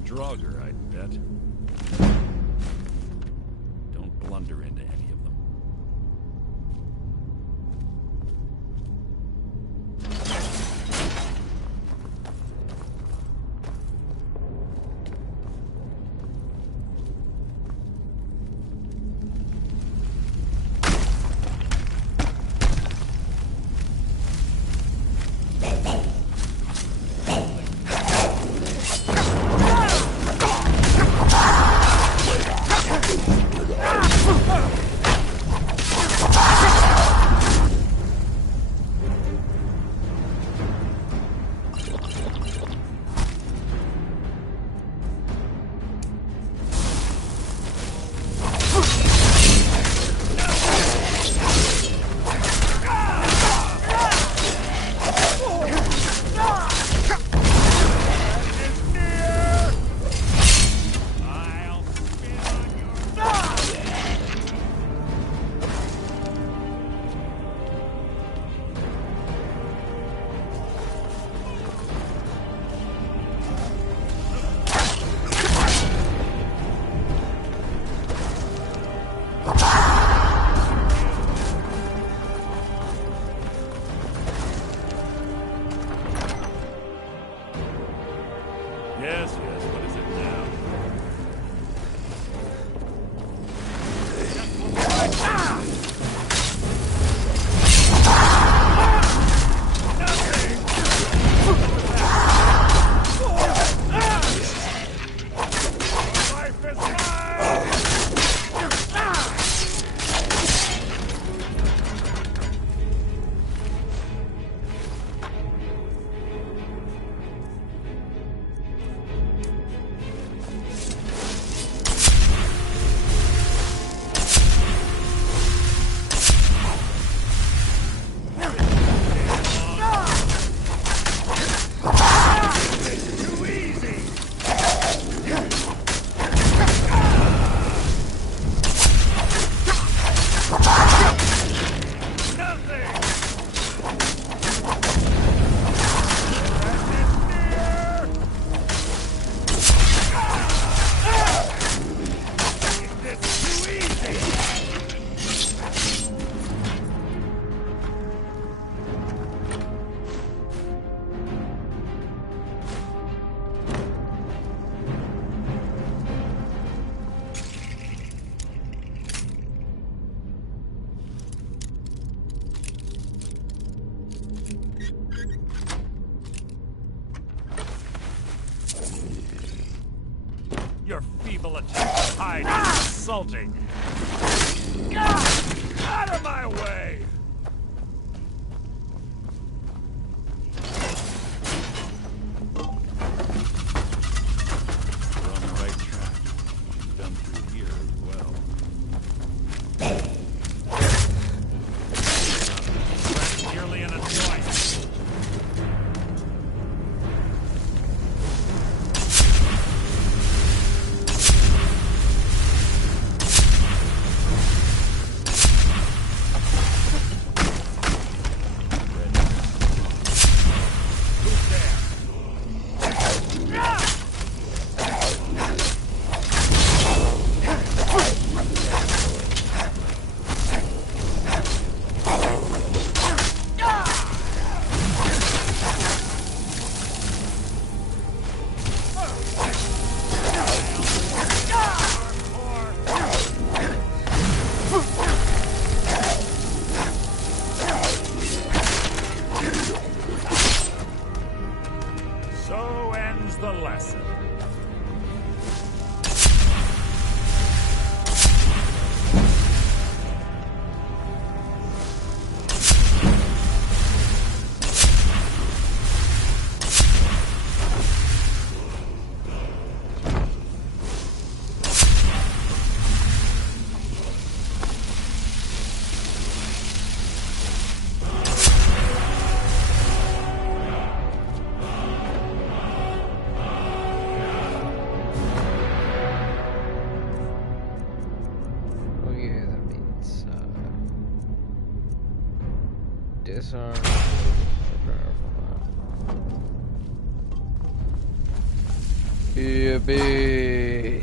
Draugr, I'd bet. Don't blunder into any of them. Yes, what is it now? Life is mine! Your feeble attempt to hide is insulting. Out of my way! We're on the right track. We've done through here as well. That's nearly an annoyance. So ends the lesson. Disarm. Yippee.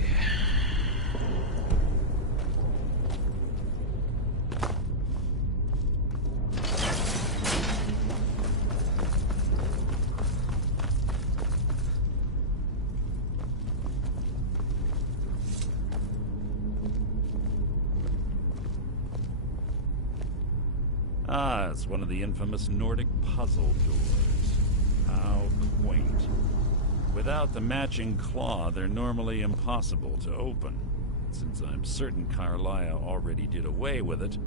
Ah, it's one of the infamous Nordic puzzle doors. How quaint. Without the matching claw, they're normally impossible to open. Since I'm certain Carlia already did away with it,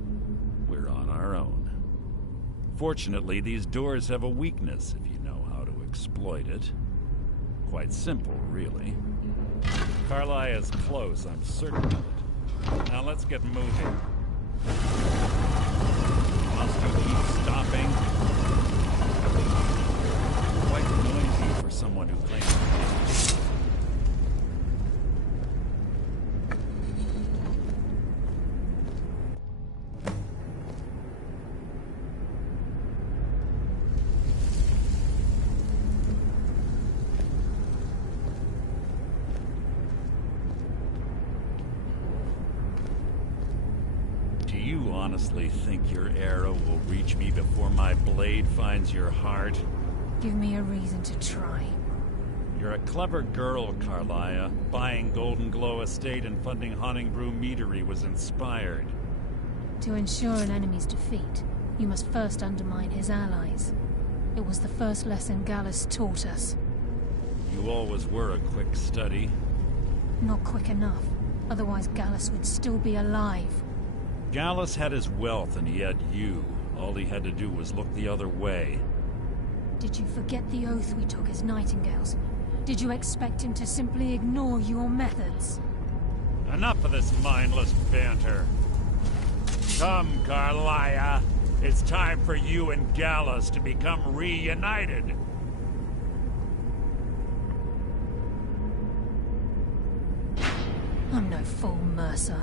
we're on our own. Fortunately, these doors have a weakness if you know how to exploit it. Quite simple, really. Carlia is close, I'm certain of it. Now let's get moving. Must you keep stopping? Quite noisy for someone who claims to be. Do you honestly think your arrow will reach me before my blade finds your heart? Give me a reason to try. You're a clever girl, Carlia. Buying Golden Glow Estate and funding Honningbrew Meadery was inspired. To ensure an enemy's defeat, you must first undermine his allies. It was the first lesson Gallus taught us. You always were a quick study. Not quick enough. Otherwise Gallus would still be alive. Gallus had his wealth and he had you. All he had to do was look the other way. Did you forget the oath we took as Nightingales? Did you expect him to simply ignore your methods? Enough of this mindless banter. Come, Carlia. It's time for you and Gallus to become reunited. I'm no fool, Mercer.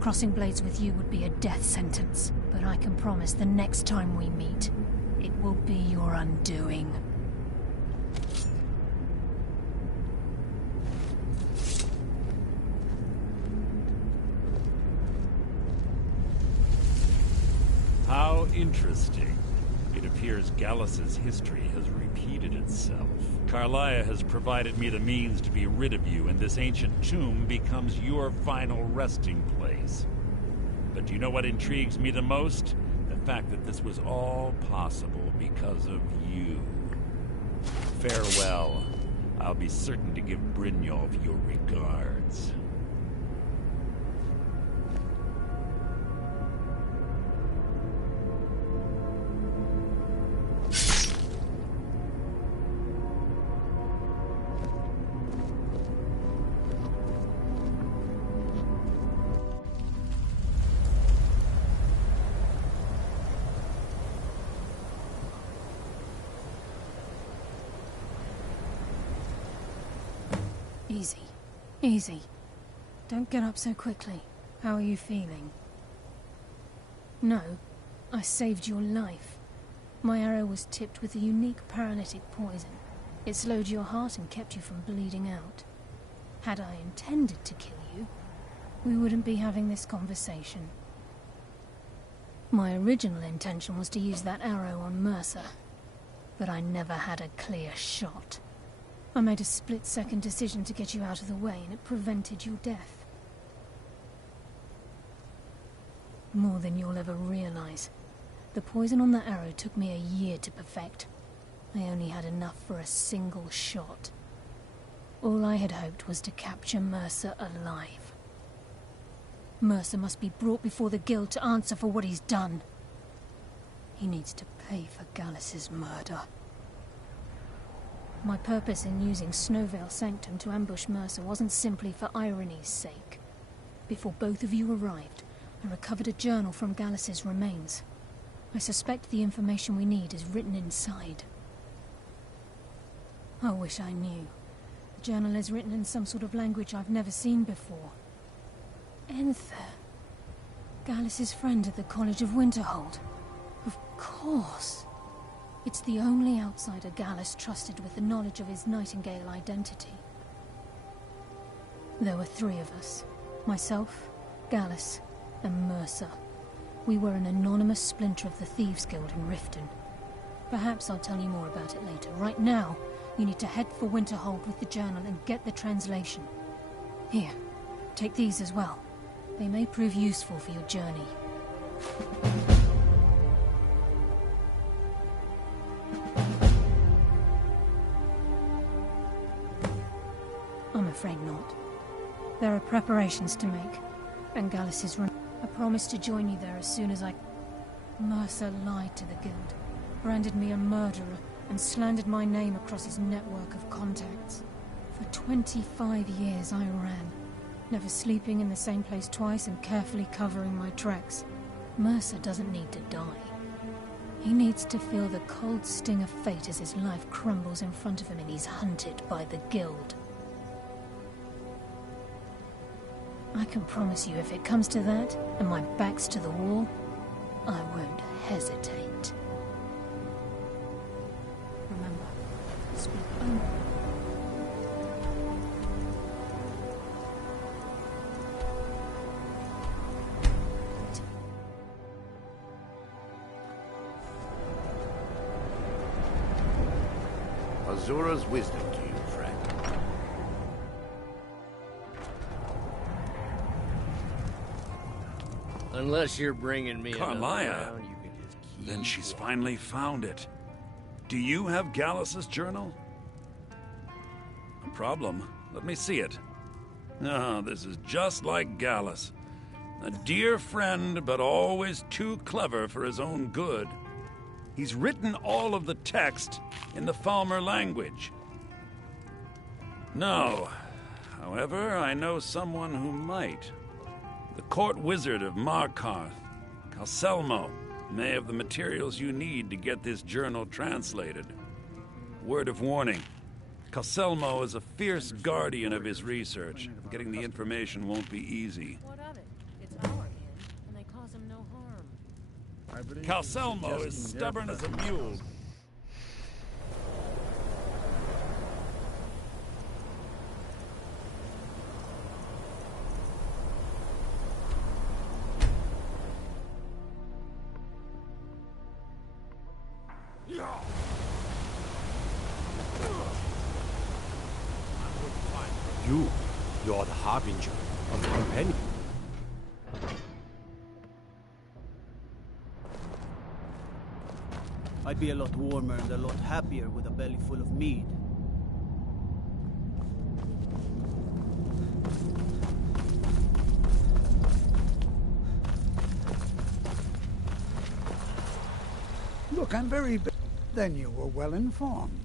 Crossing blades with you would be a death sentence, but I can promise the next time we meet, it will be your undoing. How interesting. It appears Gallus's history has repeated itself. Carlia has provided me the means to be rid of you, and this ancient tomb becomes your final resting place. But do you know what intrigues me the most? The fact that this was all possible because of you. Farewell. I'll be certain to give Brynjolf your regards. Easy. Easy. Don't get up so quickly. How are you feeling? No. I saved your life. My arrow was tipped with a unique paralytic poison. It slowed your heart and kept you from bleeding out. Had I intended to kill you, we wouldn't be having this conversation. My original intention was to use that arrow on Mercer, but I never had a clear shot. I made a split-second decision to get you out of the way, and it prevented your death. More than you'll ever realize. The poison on that arrow took me a year to perfect. I only had enough for a single shot. All I had hoped was to capture Mercer alive. Mercer must be brought before the Guild to answer for what he's done. He needs to pay for Gallus's murder. My purpose in using Snowvale Sanctum to ambush Mercer wasn't simply for irony's sake. Before both of you arrived, I recovered a journal from Gallus's remains. I suspect the information we need is written inside. I wish I knew. The journal is written in some sort of language I've never seen before. Enther. Gallus's friend at the College of Winterhold. Of course. It's the only outsider Gallus trusted with the knowledge of his Nightingale identity. There were 3 of us. Myself, Gallus, and Mercer. We were an anonymous splinter of the Thieves Guild in Riften. Perhaps I'll tell you more about it later. Right now, you need to head for Winterhold with the journal and get the translation. Here, take these as well. They may prove useful for your journey. I'm afraid not. There are preparations to make, and Gallus is I promised to join you there as soon as I... Mercer lied to the Guild, branded me a murderer, and slandered my name across his network of contacts. For 25 years I ran, never sleeping in the same place twice and carefully covering my tracks. Mercer doesn't need to die. He needs to feel the cold sting of fate as his life crumbles in front of him and he's hunted by the Guild. I can promise you if it comes to that, and my back's to the wall, I won't hesitate. Remember, speak only. Azura's wisdom to you, friend. Unless you're bringing me another Carmaya. round, you can just keep Then she's finally found it. Do you have Gallus's journal? No problem. Let me see it. Ah, this is just like Gallus. A dear friend, but always too clever for his own good. He's written all of the text in the Falmer language. No. However, I know someone who might. The court wizard of Markarth, Calselmo, may have the materials you need to get this journal translated. Word of warning. Calselmo is a fierce guardian of his research. Getting the information won't be easy. What of it? It's our end, and they cause him no harm. Calselmo is stubborn as a mule. You're the harbinger of the companion. I'd be a lot warmer and a lot happier with a belly full of mead. Look, I'm very... Then you were well informed.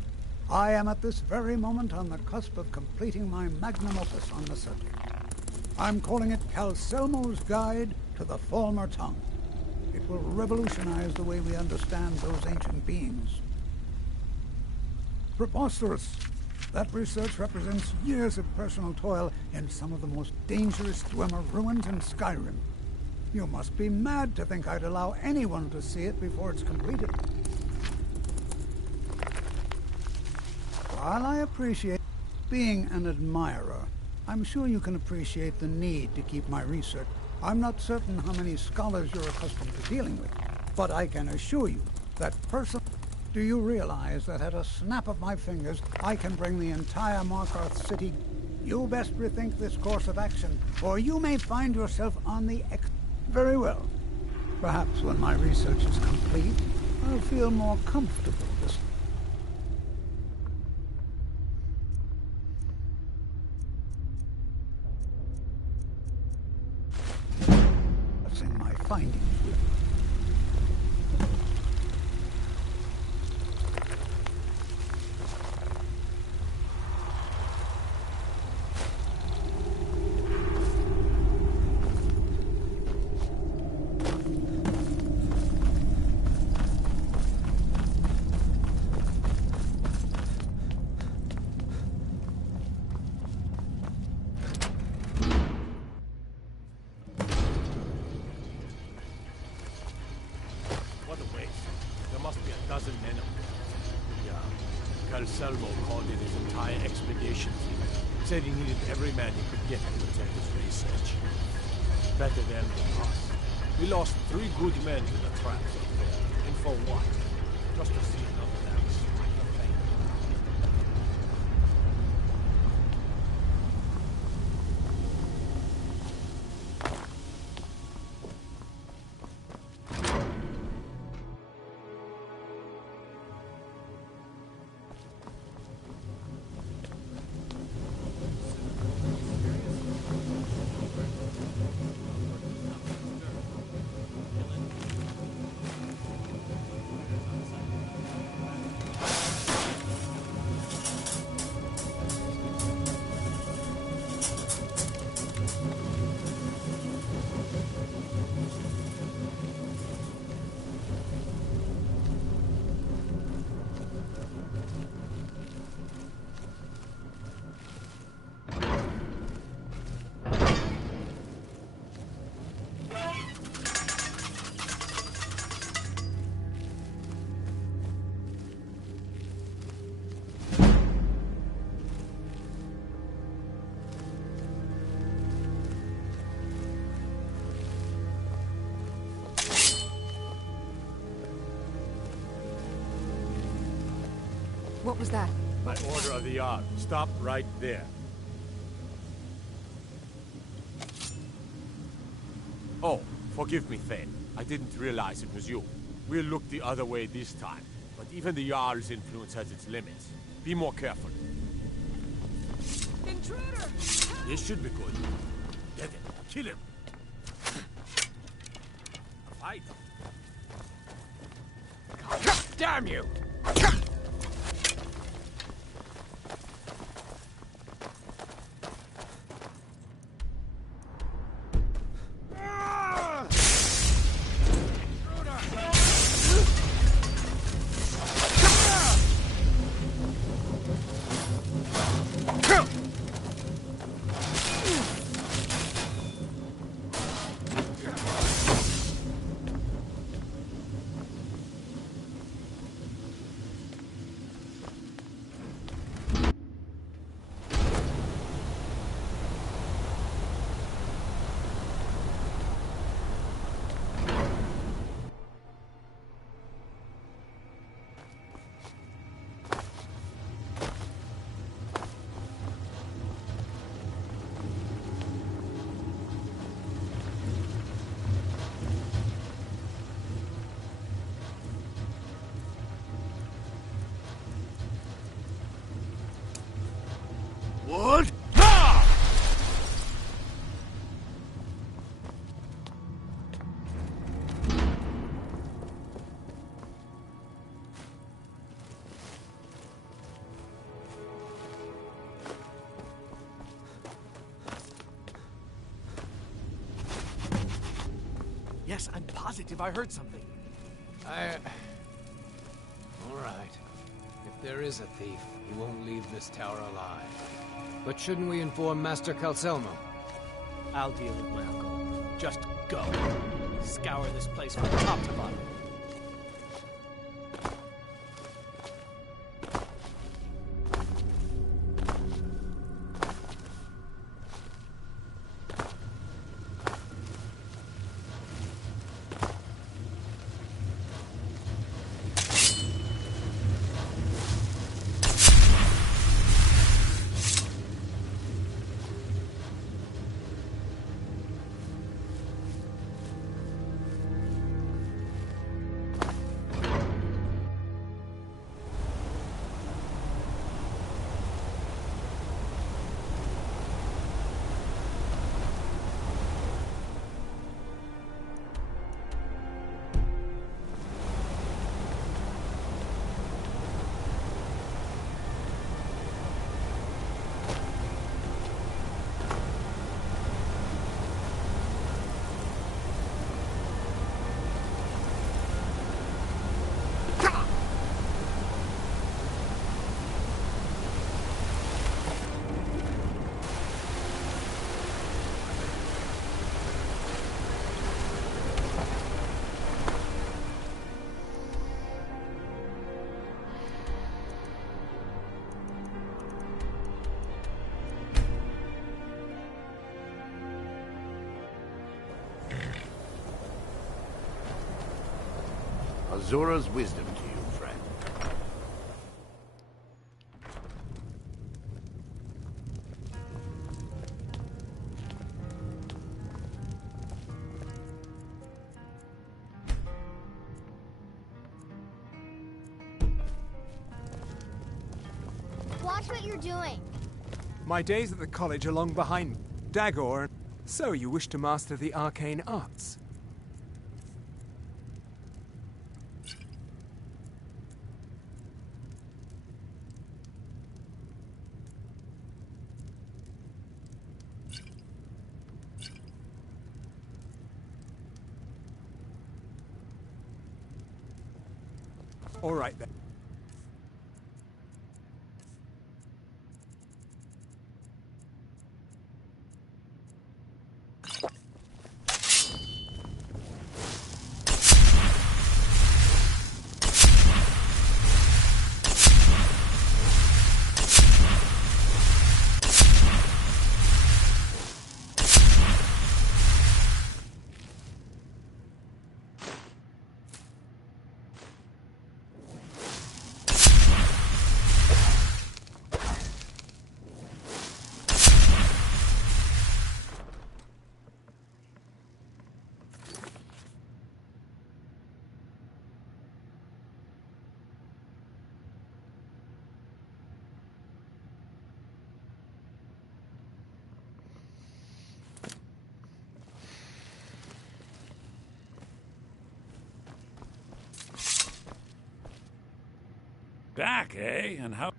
I am at this very moment on the cusp of completing my magnum opus on the subject. I'm calling it Calselmo's Guide to the Falmer Tongue. It will revolutionize the way we understand those ancient beings. Preposterous! That research represents years of personal toil in some of the most dangerous Dwemer ruins in Skyrim. You must be mad to think I'd allow anyone to see it before it's completed. While I appreciate being an admirer, I'm sure you can appreciate the need to keep my research. I'm not certain how many scholars you're accustomed to dealing with, but I can assure you that Do you realize that at a snap of my fingers, I can bring the entire Markarth city? You best rethink this course of action, or you may find yourself on the Very well. Perhaps when my research is complete, I'll feel more comfortable this my findings with you. said he needed every man he could get to attend his research. Better them than us. We lost 3 good men to the traps up there. And for what? Just to see another damn streak of fame. What was that? By order of the Jarl. Stop right there. Oh, forgive me, Thane. I didn't realize it was you. We'll look the other way this time. But even the Jarl's influence has its limits. Be more careful. Intruder! This should be good. Get him. Kill him. A fight. Damn you! What? Yes, I'm positive I heard something. All right. If there is a thief, he won't leave this tower alive. But shouldn't we inform Master Calcelmo? I'll deal with my uncle. Just go. Scour this place from top to bottom. Zora's wisdom to you, friend. Watch what you're doing. My days at the college are long behind me. Dagor, so you wish to master the arcane arts? All right then. Back, eh? And how...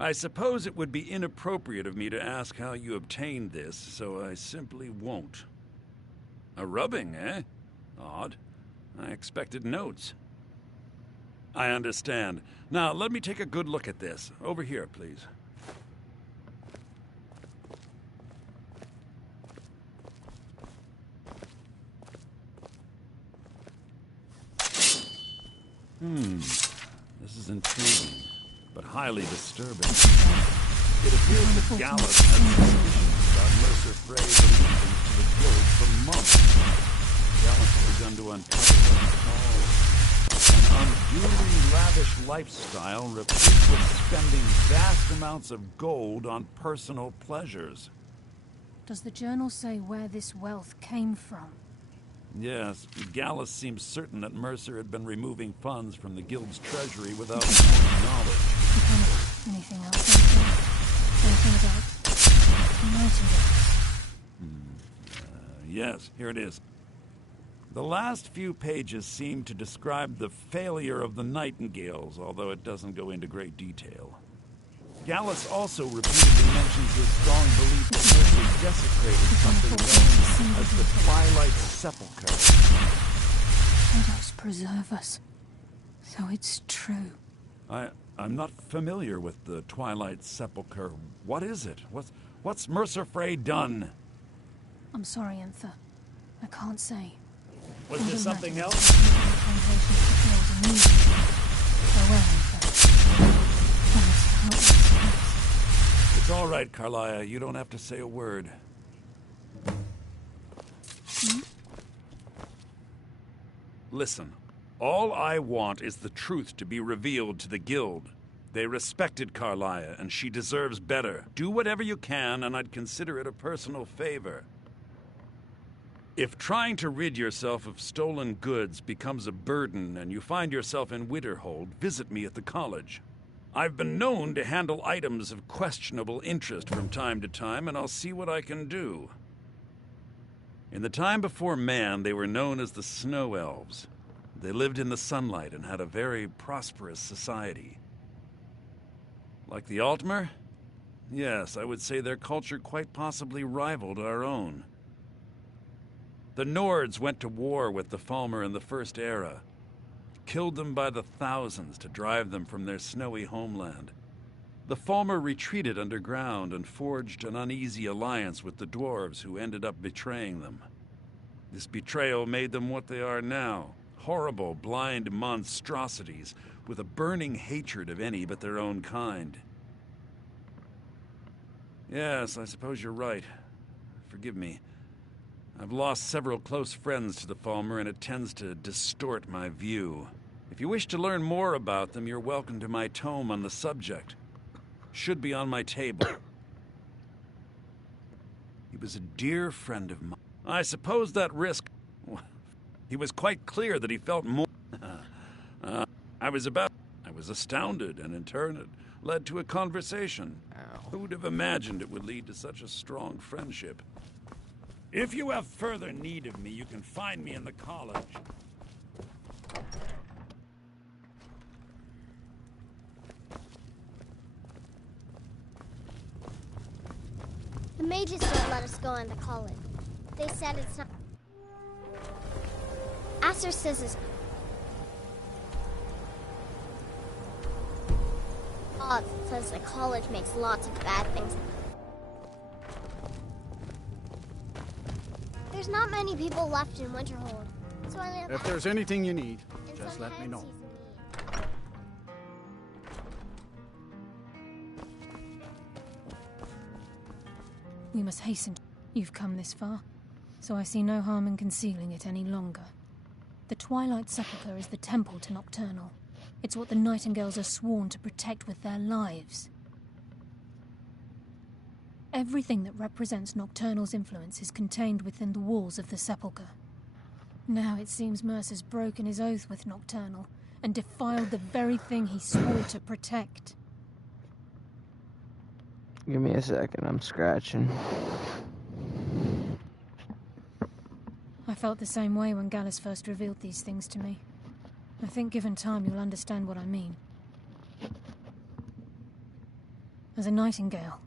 I suppose it would be inappropriate of me to ask how you obtained this, so I simply won't. A rubbing, eh? Odd. I expected notes. I understand. Now, let me take a good look at this. Over here, please. This is intriguing, but highly disturbing. It appears that Gallus had suspicions about Mercer Frey's allegiance to the guild for months. Gallus had begun to uncover what he called an unduly lavish lifestyle replete with spending vast amounts of gold on personal pleasures. Does the journal say where this wealth came from? Yes, Gallus seems certain that Mercer had been removing funds from the guild's treasury without knowledge. Anything else? Anything about nightingales? Yes, here it is. The last few pages seem to describe the failure of the nightingales, although it doesn't go into great detail. Gallus also repeatedly mentions his strong belief that Mercer desecrated something known as the Twilight Sepulchre. Shadows preserve us. So it's true. I'm not familiar with the Twilight Sepulchre. What is it? What's Mercer Frey done? I'm sorry, Enther. I can't say. Was there something else? It's all right, Carlia. You don't have to say a word. Listen, all I want is the truth to be revealed to the guild. They respected Carlia, and she deserves better. Do whatever you can, and I'd consider it a personal favor. If trying to rid yourself of stolen goods becomes a burden and you find yourself in Winterhold, visit me at the college. I've been known to handle items of questionable interest from time to time, and I'll see what I can do. In the time before man, they were known as the Snow Elves. They lived in the sunlight and had a very prosperous society. Like the Altmer? Yes, I would say their culture quite possibly rivaled our own. The Nords went to war with the Falmer in the First Era, killed them by the thousands to drive them from their snowy homeland. The Falmer retreated underground and forged an uneasy alliance with the dwarves who ended up betraying them. This betrayal made them what they are now, horrible, blind monstrosities with a burning hatred of any but their own kind. Yes, I suppose you're right. Forgive me. I've lost several close friends to the Falmer, and it tends to distort my view. If you wish to learn more about them, you're welcome to my tome on the subject. Should be on my table. He was a dear friend of mine. I suppose that risk... He was quite clear that he felt more... I was astounded, and in turn it led to a conversation. Who would have imagined it would lead to such a strong friendship? If you have further need of me, you can find me in the college. The mages don't let us go into college. They said it's not... Aster says it's... says the college makes lots of bad things. There's not many people left in Winterhold, so I live... If there's anything you need, just let me know. We must hasten. You've come this far, so I see no harm in concealing it any longer. The Twilight Sepulchre is the temple to Nocturnal. It's what the Nightingales are sworn to protect with their lives. Everything that represents Nocturnal's influence is contained within the walls of the Sepulchre. Now it seems Mercer's broken his oath with Nocturnal and defiled the very thing he swore to protect. Give me a second, I'm scratching. I felt the same way when Gallus first revealed these things to me. I think given time you'll understand what I mean. As a Nightingale,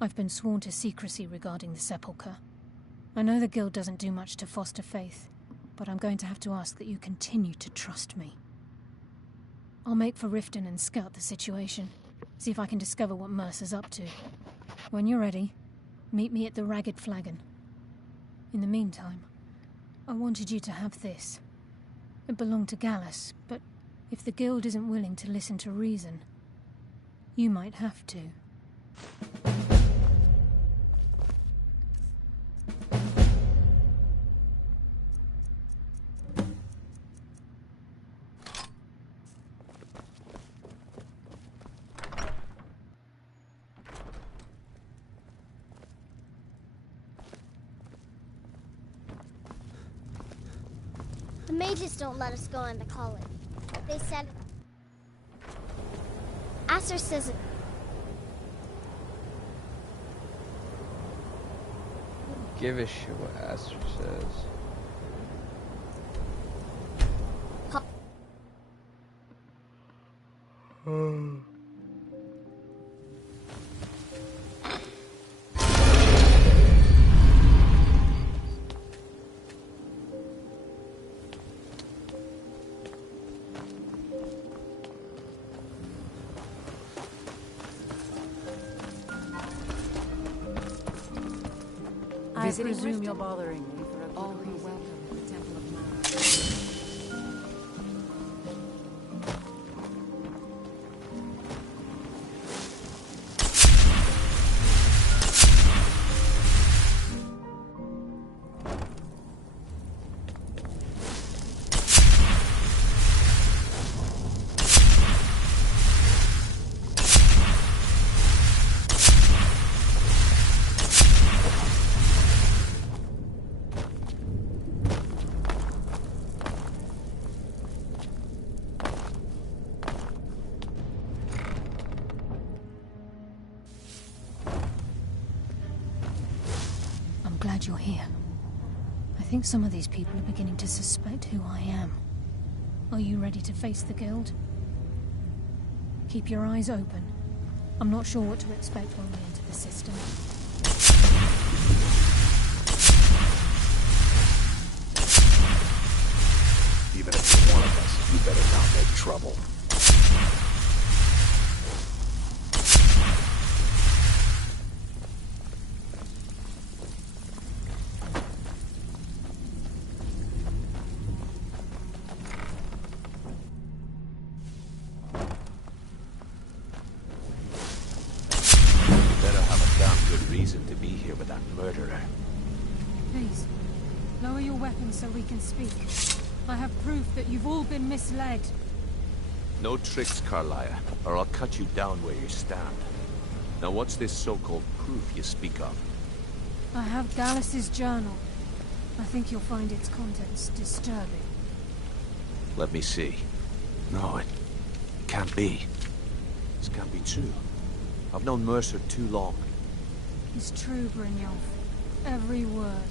I've been sworn to secrecy regarding the Sepulchre. I know the Guild doesn't do much to foster faith, but I'm going to have to ask that you continue to trust me. I'll make for Riften and scout the situation, see if I can discover what Mercer's up to. When you're ready, meet me at the Ragged Flagon. In the meantime, I wanted you to have this. It belonged to Gallus, but if the Guild isn't willing to listen to reason, you might have to. The mages don't let us go into college. They said... Aster says... Give a shit what Aster says. I presume you're bothering me for a good reason. Welcome to the Temple of Mara. Glad you're here. I think some of these people are beginning to suspect who I am. Are you ready to face the Guild? Keep your eyes open. I'm not sure what to expect when we enter the system. Even if you're one of us, you better not make trouble. Please, lower your weapons so we can speak. I have proof that you've all been misled. No tricks, Carlia, or I'll cut you down where you stand. Now what's this so-called proof you speak of? I have Dallas's journal. I think you'll find its contents disturbing. Let me see. No, it can't be. This can't be true. I've known Mercer too long. It's true, Brynjolf. Every word.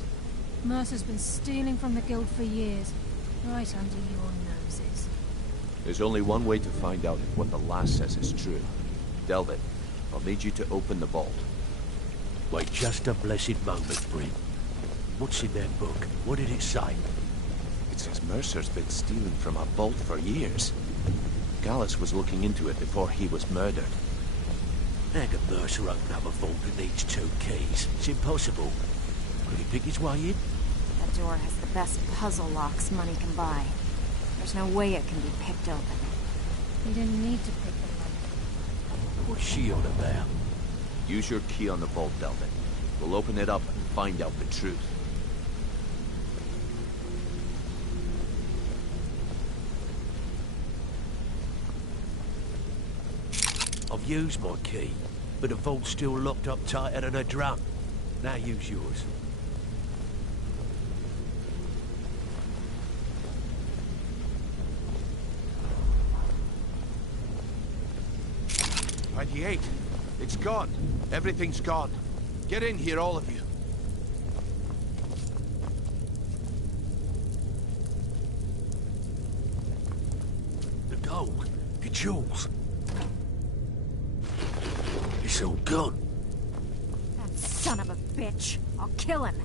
Mercer's been stealing from the Guild for years, right under your noses. There's only one way to find out if what the lass says is true. Delvin, I'll need you to open the vault. Wait just a blessed moment, Bryn. What's in that book? What did it say? It says Mercer's been stealing from our vault for years. Gallus was looking into it before he was murdered. How can Mercer open up a vault that needs 2 keys? It's impossible. Could he pick his way in? That door has the best puzzle locks money can buy. There's no way it can be picked open. You didn't need to pick the lock. What's she on about? Use your key on the vault, Delvin. We'll open it up and find out the truth. I've used my key, but the vault's still locked up tighter than a drum. Now use yours. It's gone. Everything's gone. Get in here, all of you. The gold, the jewels. It's all gone. That son of a bitch. I'll kill him.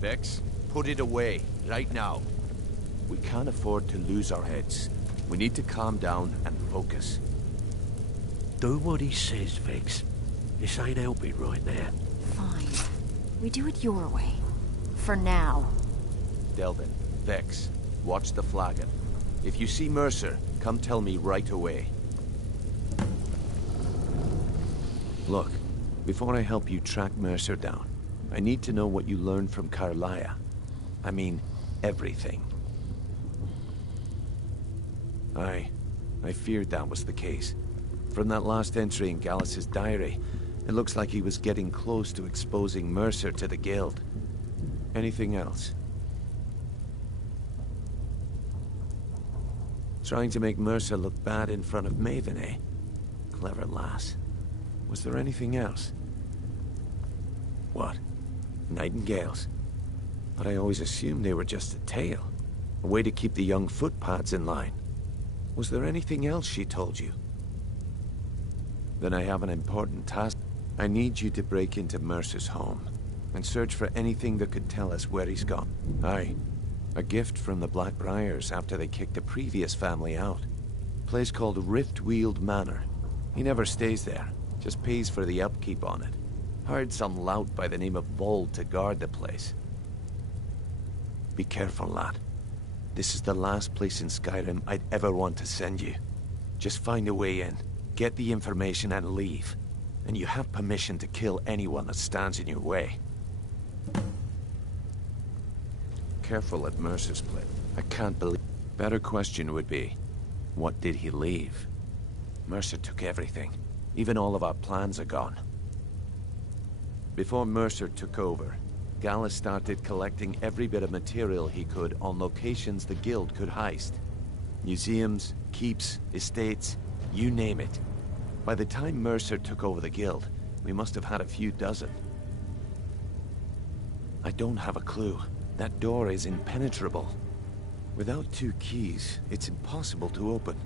Vex, put it away, right now. We can't afford to lose our heads. We need to calm down and focus. Do what he says, Vex. This ain't helping right now. Fine. We do it your way. For now. Delvin, Vex, watch the flagon. If you see Mercer, come tell me right away. Look, before I help you track Mercer down, I need to know what you learned from Carlia. I mean, everything. I feared that was the case. From that last entry in Gallus's diary, it looks like he was getting close to exposing Mercer to the Guild. Anything else? Trying to make Mercer look bad in front of Maven, eh? Clever lass. Was there anything else? What? Nightingales? But I always assumed they were just a tale. A way to keep the young footpads in line. Was there anything else she told you? Then I have an important task. I need you to break into Mercer's home and search for anything that could tell us where he's gone. Aye. A gift from the Blackbriars after they kicked the previous family out. Place called Riftweald Manor. He never stays there, just pays for the upkeep on it. Hired some lout by the name of Vold to guard the place. Be careful, lad. This is the last place in Skyrim I'd ever want to send you. Just find a way in, get the information and leave. And you have permission to kill anyone that stands in your way. Careful at Mercer's place. I can't believe... Better question would be, what did he leave? Mercer took everything. Even all of our plans are gone. Before Mercer took over, Gallus started collecting every bit of material he could on locations the Guild could heist. Museums, keeps, estates, you name it. By the time Mercer took over the Guild, we must have had a few dozen. I don't have a clue. That door is impenetrable. Without 2 keys, it's impossible to open.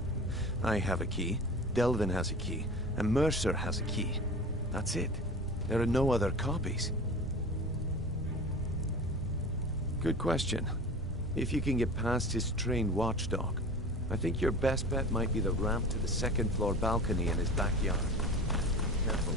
I have a key, Delvin has a key, and Mercer has a key. That's it. There are no other copies. Good question. If you can get past his trained watchdog, I think your best bet might be the ramp to the 2nd floor balcony in his backyard. Careful.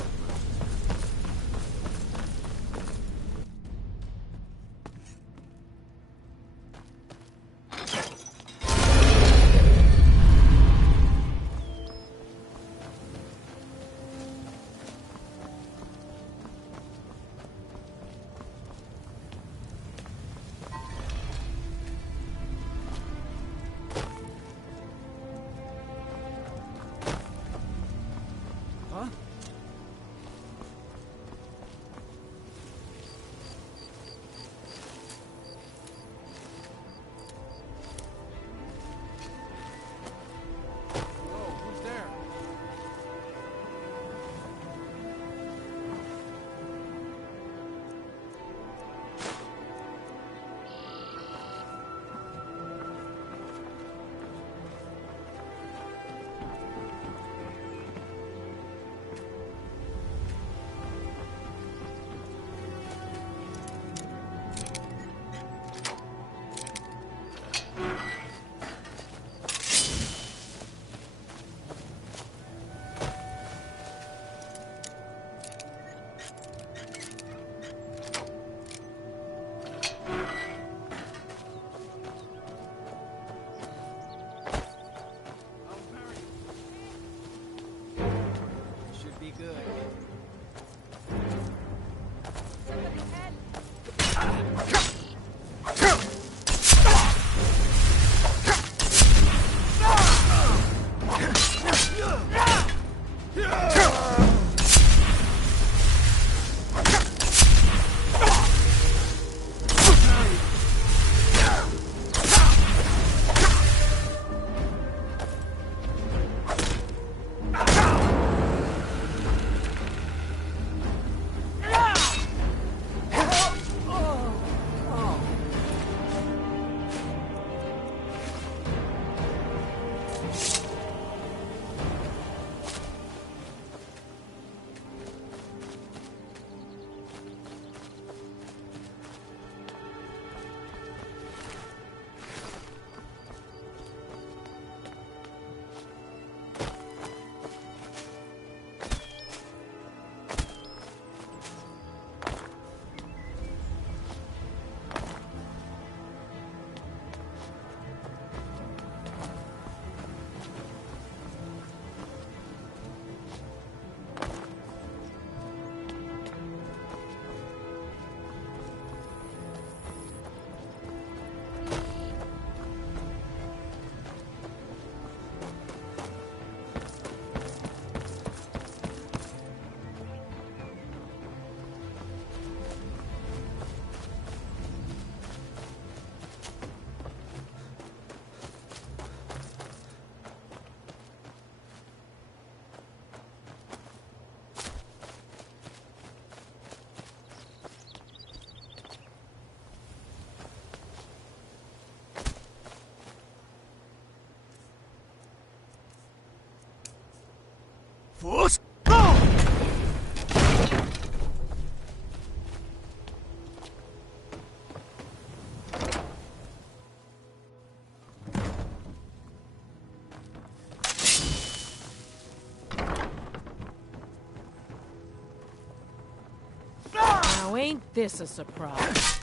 be good. Force! Now ain't this a surprise?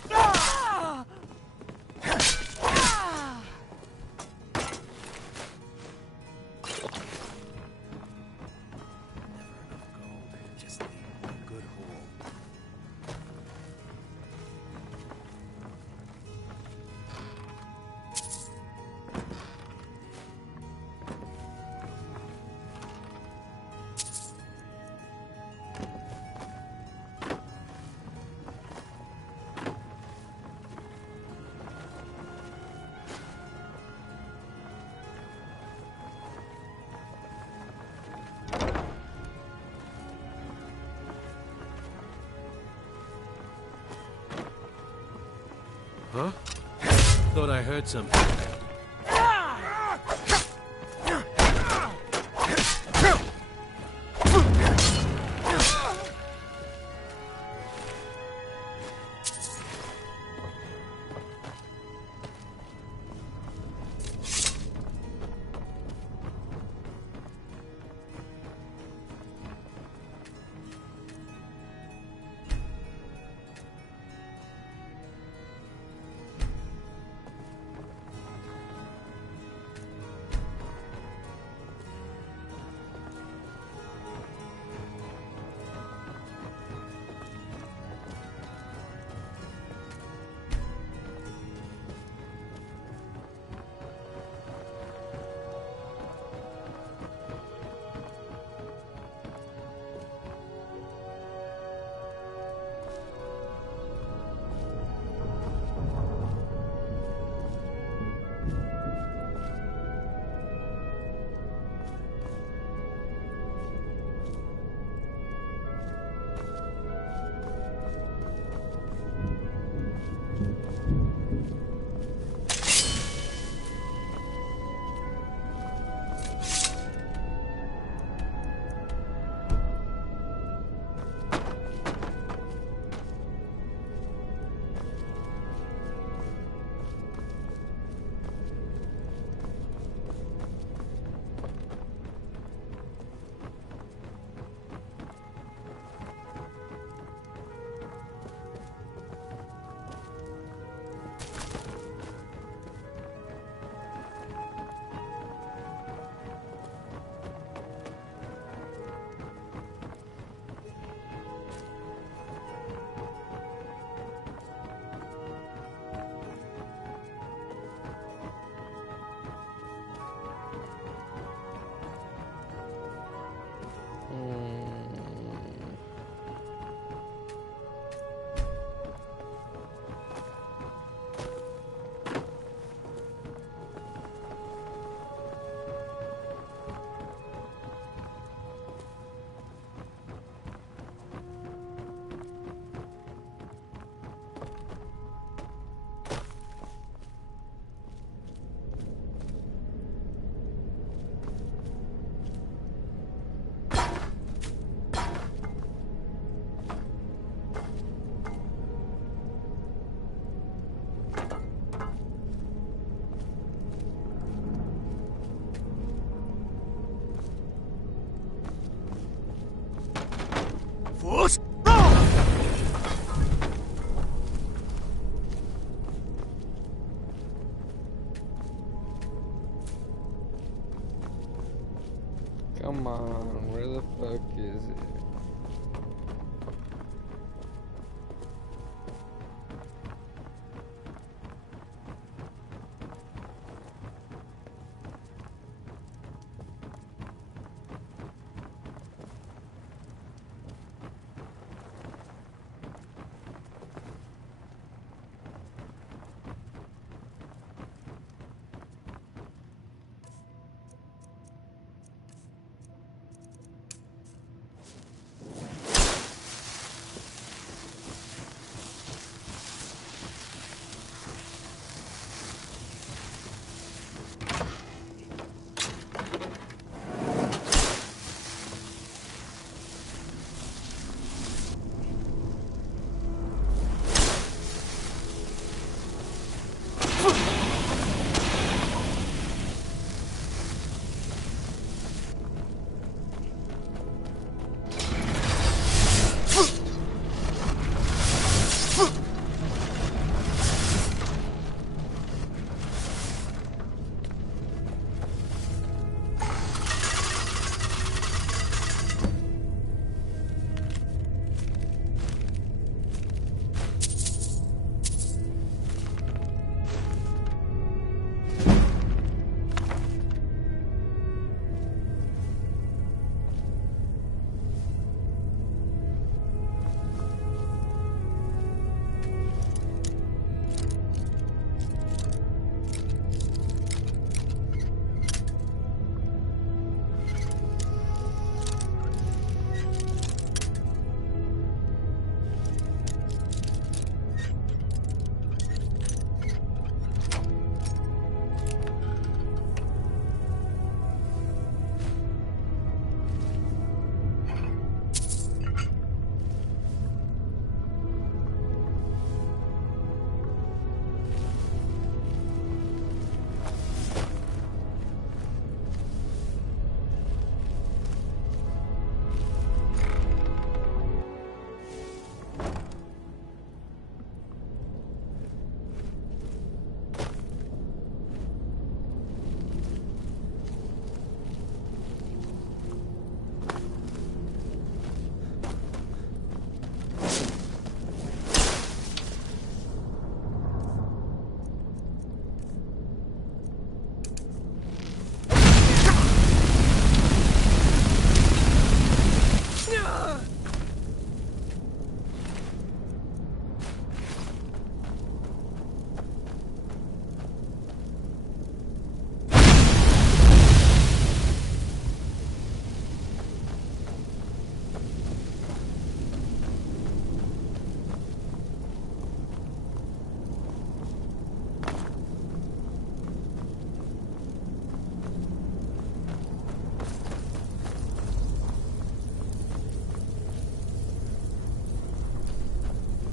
Huh? Thought I heard something. Force! Come on, where the fuck is it?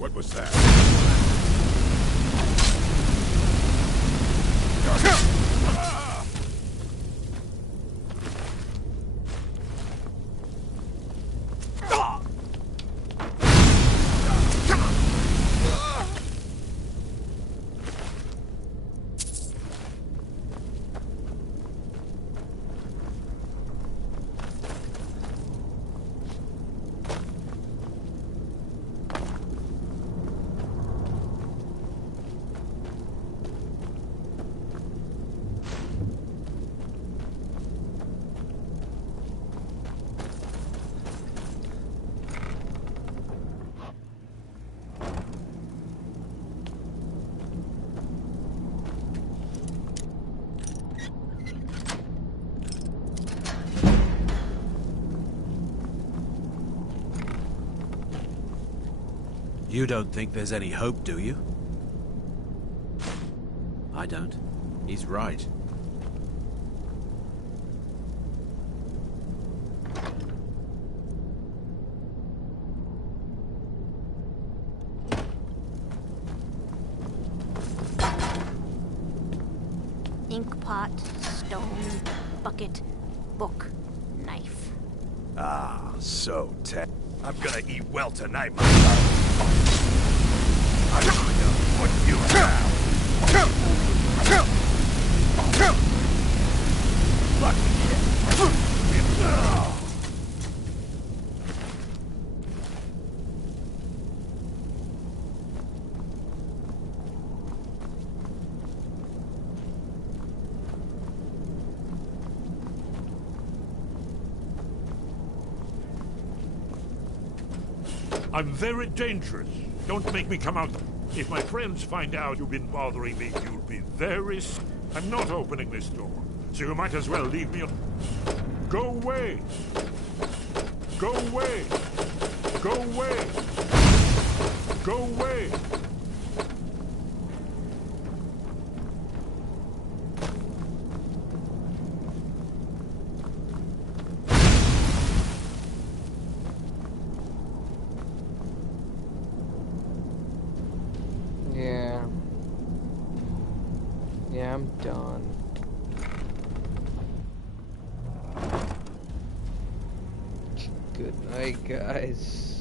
What was that? You don't think there's any hope, do you? I don't. He's right. Ink pot, stone, bucket, book, knife. Ah, so I'm gonna eat well tonight, my son. I'm gonna put you down. Lucky shit. I'm very dangerous. Don't make me come out. If my friends find out you've been bothering me, you'll be very... I'm not opening this door, so you might as well leave me alone. Go away! Go away! Go away! Go away! Yeah, I'm done. Good night, guys.